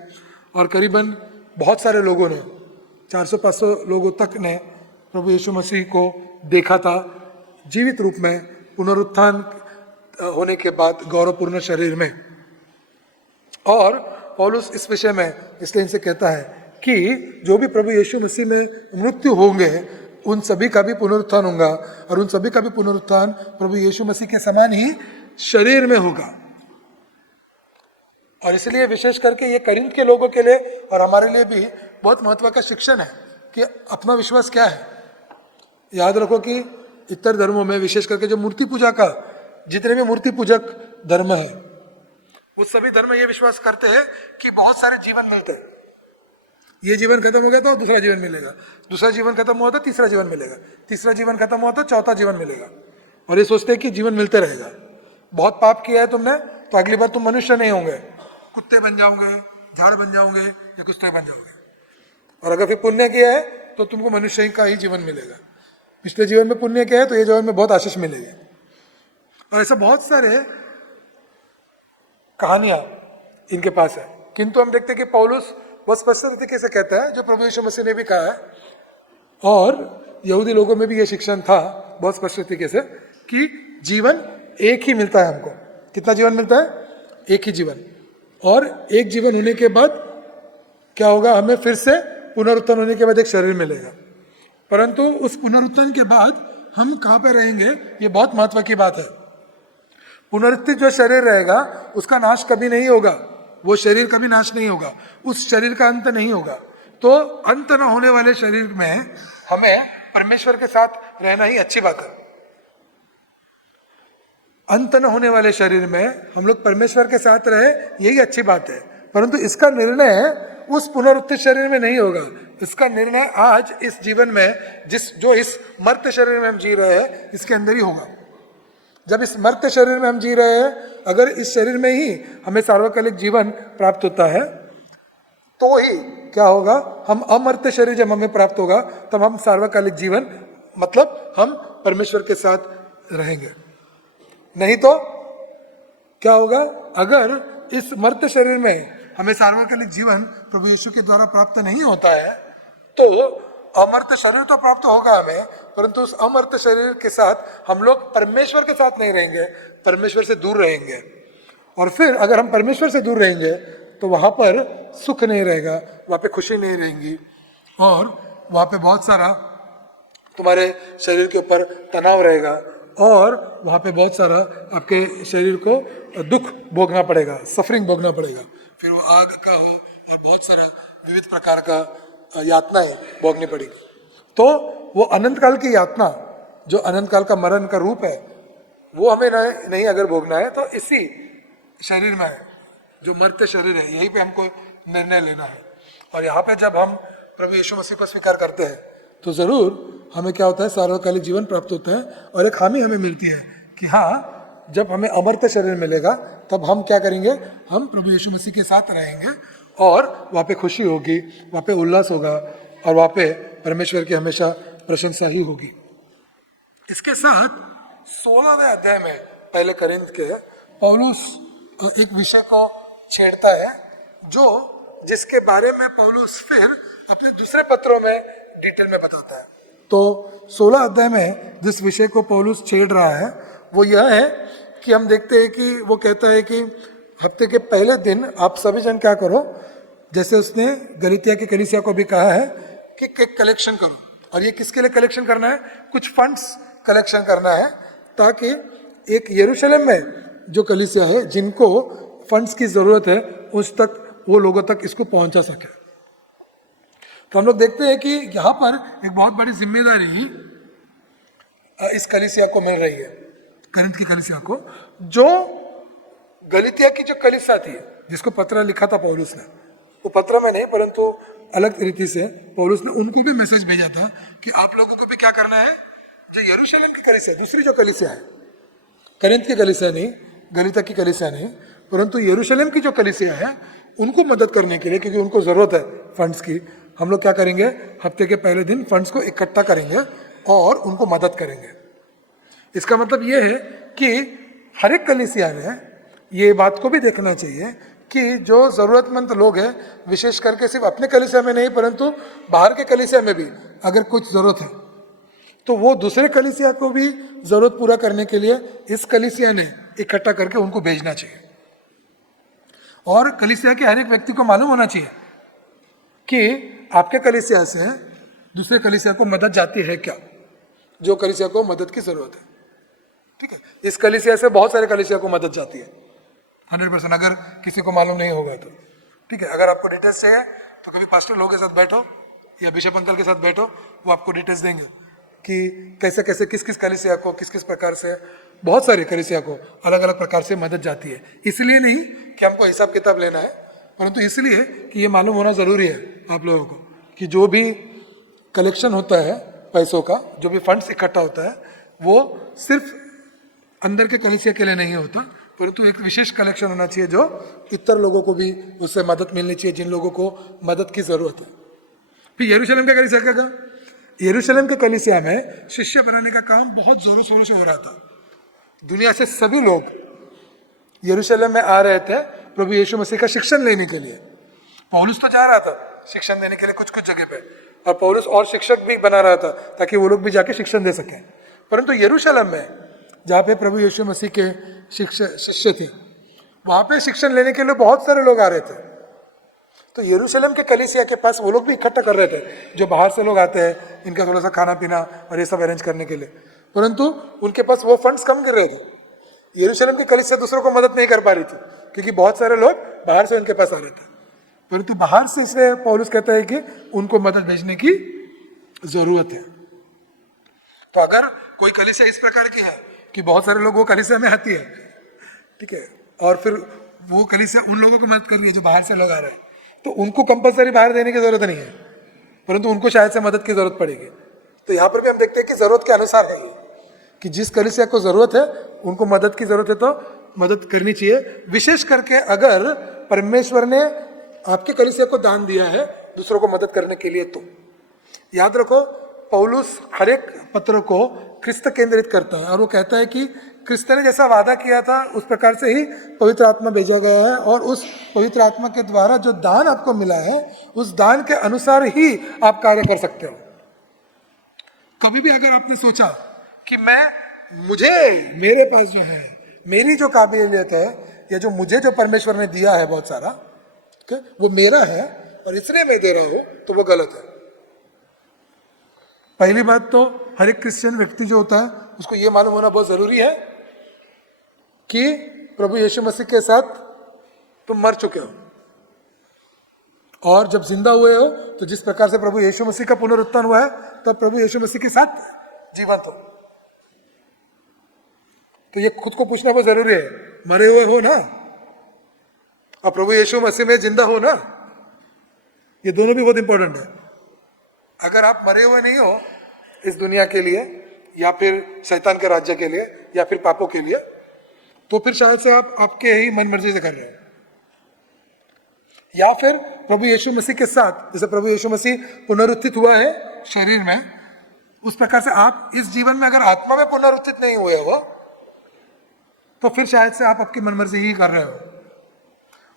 और करीबन बहुत सारे लोगों ने, 400-500 लोगों तक ने प्रभु यीशु मसीह को देखा था जीवित रूप में, पुनरुत्थान होने के बाद गौरवपूर्ण शरीर में। और पौलुस इस विषय में इसलिए इनसे कहता है कि जो भी प्रभु यीशु मसीह में मृत्यु होंगे उन सभी का भी पुनरुत्थान होगा, और उन सभी का भी पुनरुत्थान प्रभु यीशु मसीह के समान ही शरीर में होगा। और इसलिए विशेष करके ये करिन्थ के लोगों के लिए और हमारे लिए भी बहुत महत्व का शिक्षण है कि अपना विश्वास क्या है। याद रखो कि इतर धर्मों में विशेष करके जो मूर्ति पूजा का, जितने भी मूर्ति पूजक धर्म है, वो सभी धर्म ये विश्वास करते हैं कि बहुत सारे जीवन मिलते हैं। ये जीवन खत्म हो गया तो दूसरा जीवन मिलेगा, दूसरा जीवन खत्म हुआ तो तीसरा जीवन मिलेगा, तीसरा जीवन खत्म हुआ तो चौथा जीवन मिलेगा। और ये सोचते हैं कि जीवन मिलते रहेगा। बहुत पाप किया है तुमने तो अगली बार तुम मनुष्य नहीं होंगे, कुत्ते बन जाओगे, झाड़ बन जाओगे या कुछ बन जाओगे। और अगर फिर पुण्य किया है तो तुमको मनुष्य का ही जीवन मिलेगा। पिछले जीवन में पुण्य किया है तो ये जीवन में बहुत आशीष मिलेगी। और ऐसा बहुत सारे कहानियां इनके पास है। किंतु हम देखते हैं कि पौलुस बहुत स्पष्ट तरीके से कहता है, जो प्रभु यीशु मसीह ने भी कहा है, और यहूदी लोगों में भी ये शिक्षण था बहुत स्पष्ट तरीके से, कि जीवन एक ही मिलता है हमको। कितना जीवन मिलता है? एक ही जीवन। और एक जीवन होने के बाद क्या होगा? हमें फिर से पुनरुत्थान होने के बाद एक शरीर मिलेगा। परंतु उस पुनरुत्थान के बाद हम कहाँ पे रहेंगे, ये बहुत महत्व की बात है। पुनरुत्थित जो शरीर रहेगा उसका नाश कभी नहीं होगा, वो शरीर कभी नाश नहीं होगा, उस शरीर का अंत नहीं होगा। तो अंत न होने वाले शरीर में हमें परमेश्वर के साथ रहना ही अच्छी बात है। अंत न होने वाले शरीर में हम लोग परमेश्वर के साथ रहे, यही अच्छी बात है। परंतु इसका निर्णय उस पुनरुत्थित शरीर में नहीं होगा। इसका निर्णय आज इस जीवन में, जो इस मर्त्य शरीर में हम जी रहे हैं, इसके अंदर ही होगा। जब इस मर्त्य शरीर में हम जी रहे हैं, अगर इस शरीर में ही हमें सार्वकालिक जीवन प्राप्त होता है, तो ही क्या होगा, हम अमर्त्य शरीर जब हमें प्राप्त होगा तब हम सार्वकालिक जीवन, मतलब हम परमेश्वर के साथ रहेंगे। नहीं तो क्या होगा, अगर इस मर्त्य शरीर में हमें सार्वकालिक जीवन प्रभु यीशु के द्वारा प्राप्त नहीं होता है तो अमर्त्य शरीर तो प्राप्त होगा हमें, परंतु उस अमर्त्य शरीर के साथ हम लोग परमेश्वर के साथ नहीं रहेंगे, परमेश्वर से दूर रहेंगे। और फिर अगर हम परमेश्वर से दूर रहेंगे तो वहाँ पर सुख नहीं रहेगा, वहाँ पे खुशी नहीं रहेंगी, और वहाँ पे बहुत सारा तुम्हारे शरीर के ऊपर तनाव रहेगा, और वहाँ पे बहुत सारा आपके शरीर को दुख भोगना पड़ेगा, सफरिंग भोगना पड़ेगा। फिर वो आग का हो और बहुत सारा विविध प्रकार का यातनाएं भोगनी पड़ेगी। तो वो अनंत काल की यातना, जो अनंत काल का मरण का रूप है, वो हमें नहीं अगर भोगना है तो इसी शरीर में है, जो मर्त्य शरीर है, यहीं पे हमको निर्णय लेना है। और यहाँ पे जब हम प्रभु यीशु मसीह को स्वीकार करते हैं तो जरूर हमें क्या होता है, सार्वकालिक जीवन प्राप्त होता है, और एक हामी हमें मिलती है कि हाँ, जब हमें अमर्त्य शरीर मिलेगा तब हम क्या करेंगे, हम प्रभु यीशु मसीह के साथ रहेंगे, और वहाँ पे खुशी होगी, वहाँ पे उल्लास होगा, और वहाँ पे परमेश्वर की हमेशा प्रशंसा ही होगी। इसके साथ 16वें अध्याय में पहले कोरिन्थ के पौलुस एक विषय को छेड़ता है, जो जिसके बारे में पौलुस फिर अपने दूसरे पत्रों में डिटेल में बताता है। तो 16 अध्याय में जिस विषय को पौलुस छेड़ रहा है वो यह है कि हम देखते हैं कि वो कहता है कि हफ्ते के पहले दिन आप सभी जन क्या करो, जैसे उसने गलीतिया की कलीसिया को भी कहा है कि केक कलेक्शन करो। और ये किसके लिए कलेक्शन करना है, कुछ फंड्स कलेक्शन करना है, ताकि एक यरूशलेम में जो कलीसिया है जिनको फंड्स की जरूरत है उस तक, वो लोगों तक इसको पहुंचा सके। तो हम लोग देखते हैं कि यहाँ पर एक बहुत बड़ी जिम्मेदारी इस कलीसिया को मिल रही है, कोरिन्थ की कलीसिया को, जो गलीतिया की जो कलीसिया थी जिसको पत्र लिखा था पौलुस ने, वो पत्र में नहीं परंतु अलग तरीके से पौलुस ने उनको भी मैसेज भेजा था कि आप लोगों को भी क्या करना है, जो यरूशलेम की कलीसिया, दूसरी जो कलीसिया है, कोरिन्थ की कलीसिया नहीं, गलीतिया की कलीसिया नहीं, परंतु यरूशलेम की जो कलीसिया है उनको मदद करने के लिए, क्योंकि उनको जरूरत है फंड्स की, हम लोग क्या करेंगे, हफ्ते के पहले दिन फंड्स को इकट्ठा करेंगे और उनको मदद करेंगे। इसका मतलब ये है कि हर एक कलीसिया ने ये बात को भी देखना चाहिए कि जो ज़रूरतमंद लोग हैं, विशेष करके सिर्फ अपने कलीसिया में नहीं परंतु बाहर के कलीसिया में भी अगर कुछ ज़रूरत है तो वो दूसरे कलीसिया को भी ज़रूरत पूरा करने के लिए इस कलीसिया ने इकट्ठा करके उनको भेजना चाहिए। और कलीसिया के हर एक व्यक्ति को मालूम होना चाहिए कि आपके कलीसिया से दूसरे कलीसिया को मदद जाती है क्या, जो कलीसिया को मदद की जरूरत है। ठीक है, इस कलीसिया से बहुत सारे कलीसिया को मदद जाती है 100%, अगर किसी को मालूम नहीं होगा तो। ठीक है, अगर आपको डिटेल्स चाहिए तो कभी पास्टर लोगों के साथ बैठो या बिशप अंकल के साथ बैठो, वो आपको डिटेल्स देंगे कि कैसे कैसे किस किस कलीसिया को किस किस प्रकार से, बहुत सारे कलीसिया को अलग अलग प्रकार से मदद जाती है। इसलिए नहीं कि हमको हिसाब किताब लेना है, परंतु इसलिए कि ये मालूम होना ज़रूरी है आप लोगों को कि जो भी कलेक्शन होता है पैसों का, जो भी फंड्स इकट्ठा होता है, वो सिर्फ अंदर के कलीसिया के लिए नहीं होता, परंतु एक विशेष कलेक्शन होना चाहिए जो इतर लोगों को भी उससे मदद मिलनी चाहिए, जिन लोगों को मदद की ज़रूरत है। फिर यरूशलेम के कलीसिया का, यरूशलेम के कलीसिया में शिष्य बनाने का काम बहुत ज़ोरों शोरों से हो रहा था। दुनिया से सभी लोग यरूशलेम में आ रहे थे प्रभु यीशु मसीह का शिक्षण लेने के लिए। पौलुस तो जा रहा था शिक्षण देने के लिए कुछ कुछ जगह पे, और पौलुस और शिक्षक भी बना रहा था ताकि वो लोग भी जाके शिक्षण दे सकें। परंतु यरूशलेम में जहाँ पे प्रभु यीशु मसीह के शिष्य थे, वहाँ पे शिक्षण लेने के लिए बहुत सारे लोग आ रहे थे। तो यरूशलेम के कलीसिया के पास वो लोग भी इकट्ठा कर रहे थे, जो बाहर से लोग आते हैं इनका थोड़ा सा खाना पीना और ये सब अरेंज करने के लिए, परंतु उनके पास वो फंड्स कम गिर रहे थे। यरूशलेम की कलीसिया दूसरों को मदद नहीं कर पा रही थी क्योंकि बहुत सारे लोग बाहर से उनके पास आ रहे थे, परंतु बाहर से इसलिए पौलुस कहता है कि उनको मदद भेजने की जरूरत है। तो अगर कोई कलीसिया इस प्रकार की है कि बहुत सारे लोग वो कलीसिया में आती है, ठीक है, और फिर वो कलीसिया उन लोगों को मदद कर रही है जो बाहर से लोग आ रहे हैं, तो उनको कंपलसरी बाहर देने की जरूरत नहीं है, परंतु उनको शायद से मदद की जरूरत पड़ेगी। तो यहाँ पर भी हम देखते हैं कि जरूरत के अनुसार है कि जिस कलीसिया को जरूरत है उनको मदद की जरूरत है तो मदद करनी चाहिए। विशेष करके अगर परमेश्वर ने आपके कलीसिया को दान दिया है दूसरों को मदद करने के लिए। तो याद रखो, पौलुस हर एक पत्र को क्रिस्त केंद्रित करता है और वो कहता है कि क्रिस्त ने जैसा वादा किया था उस प्रकार से ही पवित्र आत्मा भेजा गया है, और उस पवित्र आत्मा के द्वारा जो दान आपको मिला है उस दान के अनुसार ही आप कार्य कर सकते हो। कभी भी अगर आपने सोचा कि मेरे पास जो है, मेरी जो काबिलियत है या जो मुझे जो परमेश्वर ने दिया है बहुत सारा, वो मेरा है और इसलिए मैं दे रहा हूं, तो वो गलत है। पहली बात तो हर एक क्रिश्चियन व्यक्ति जो होता है उसको ये मालूम होना बहुत जरूरी है कि प्रभु यीशु मसीह के साथ तुम मर चुके हो, और जब जिंदा हुए हो तो जिस प्रकार से प्रभु यीशु मसीह का पुनरुत्थान हुआ है तब प्रभु यीशु मसीह के साथ जीवंत हो। तो ये खुद को पूछना बहुत जरूरी है, मरे हुए हो ना और प्रभु यीशु मसीह में जिंदा हो ना, ये दोनों भी बहुत इंपॉर्टेंट है। अगर आप मरे हुए नहीं हो इस दुनिया के लिए या फिर शैतान के राज्य के लिए या फिर पापों के लिए, तो फिर शायद से आप आपके ही मन मर्जी से कर रहे हो, या फिर प्रभु यीशु मसीह के साथ, जैसे प्रभु यीशु मसीह पुनरुत्थित हुआ है शरीर में, उस प्रकार से आप इस जीवन में अगर आत्मा में पुनरुत्थित नहीं हुए हो तो फिर शायद से आप आपकी मनमर्जी ही कर रहे हो।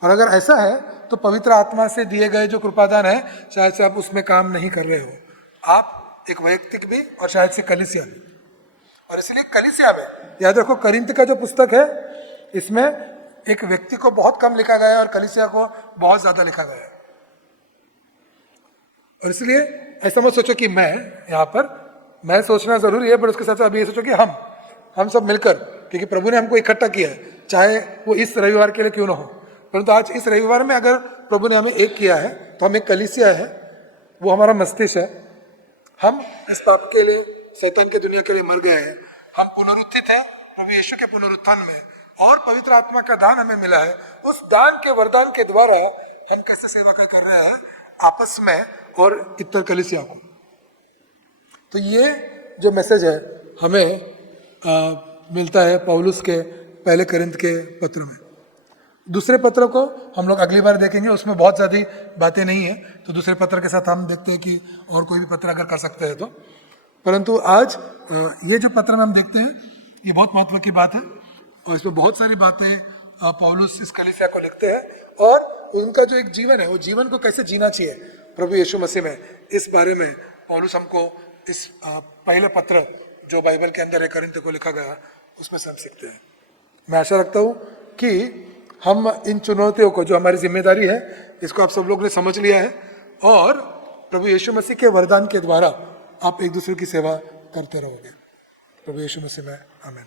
और अगर ऐसा है तो पवित्र आत्मा से दिए गए जो कृपादान है शायद से आप उसमें काम नहीं कर रहे हो, आप एक वैयक्तिक भी और शायद से कलीसिया भी। और इसलिए कलीसिया में याद रखो, करिंथ का जो पुस्तक है इसमें एक व्यक्ति को बहुत कम लिखा गया है और कलीसिया को बहुत ज्यादा लिखा गया है। और इसलिए ऐसा मत सोचो कि मैं सोचना जरूरी है, पर उसके साथ साथ अभी ये सोचो कि हम सब मिलकर, क्योंकि प्रभु ने हमको इकट्ठा किया है, चाहे वो इस रविवार के लिए क्यों ना हो, परंतु आज इस रविवार में अगर प्रभु ने हमें एक किया है तो हम एक कलीसिया है, वो हमारा मस्तिष्क है। हम इस पाप के लिए, शैतान के दुनिया के लिए मर गए हैं, हम पुनरुत्थित हैं प्रभु यीशु के पुनरुत्थान में, और पवित्र आत्मा का दान हमें मिला है। उस दान के वरदान के द्वारा हम कैसे सेवा कर रहे हैं आपस में और इतर कलीसिया को। तो ये जो मैसेज है हमें मिलता है पौलुस के पहले करिंथ के पत्र में। दूसरे पत्र को हम लोग अगली बार देखेंगे, उसमें बहुत ज़्यादा बातें नहीं है, तो दूसरे पत्र के साथ हम देखते हैं कि और कोई भी पत्र अगर कर सकते हैं तो। परंतु आज ये जो पत्र में हम देखते हैं ये बहुत महत्व की बात है, और इसमें बहुत सारी बातें पौलुस इस कलीसिया को लिखते हैं, और उनका जो एक जीवन है वो जीवन को कैसे जीना चाहिए प्रभु यीशु मसीह में, इस बारे में पौलुस हमको इस पहले पत्र जो बाइबल के अंदर है करिंथ को लिखा गया उसमें से हम सीखते हैं। मैं आशा रखता हूँ कि हम इन चुनौतियों को, जो हमारी जिम्मेदारी है, इसको आप सब लोग ने समझ लिया है, और प्रभु यीशु मसीह के वरदान के द्वारा आप एक दूसरे की सेवा करते रहोगे। प्रभु यीशु मसीह में आमीन।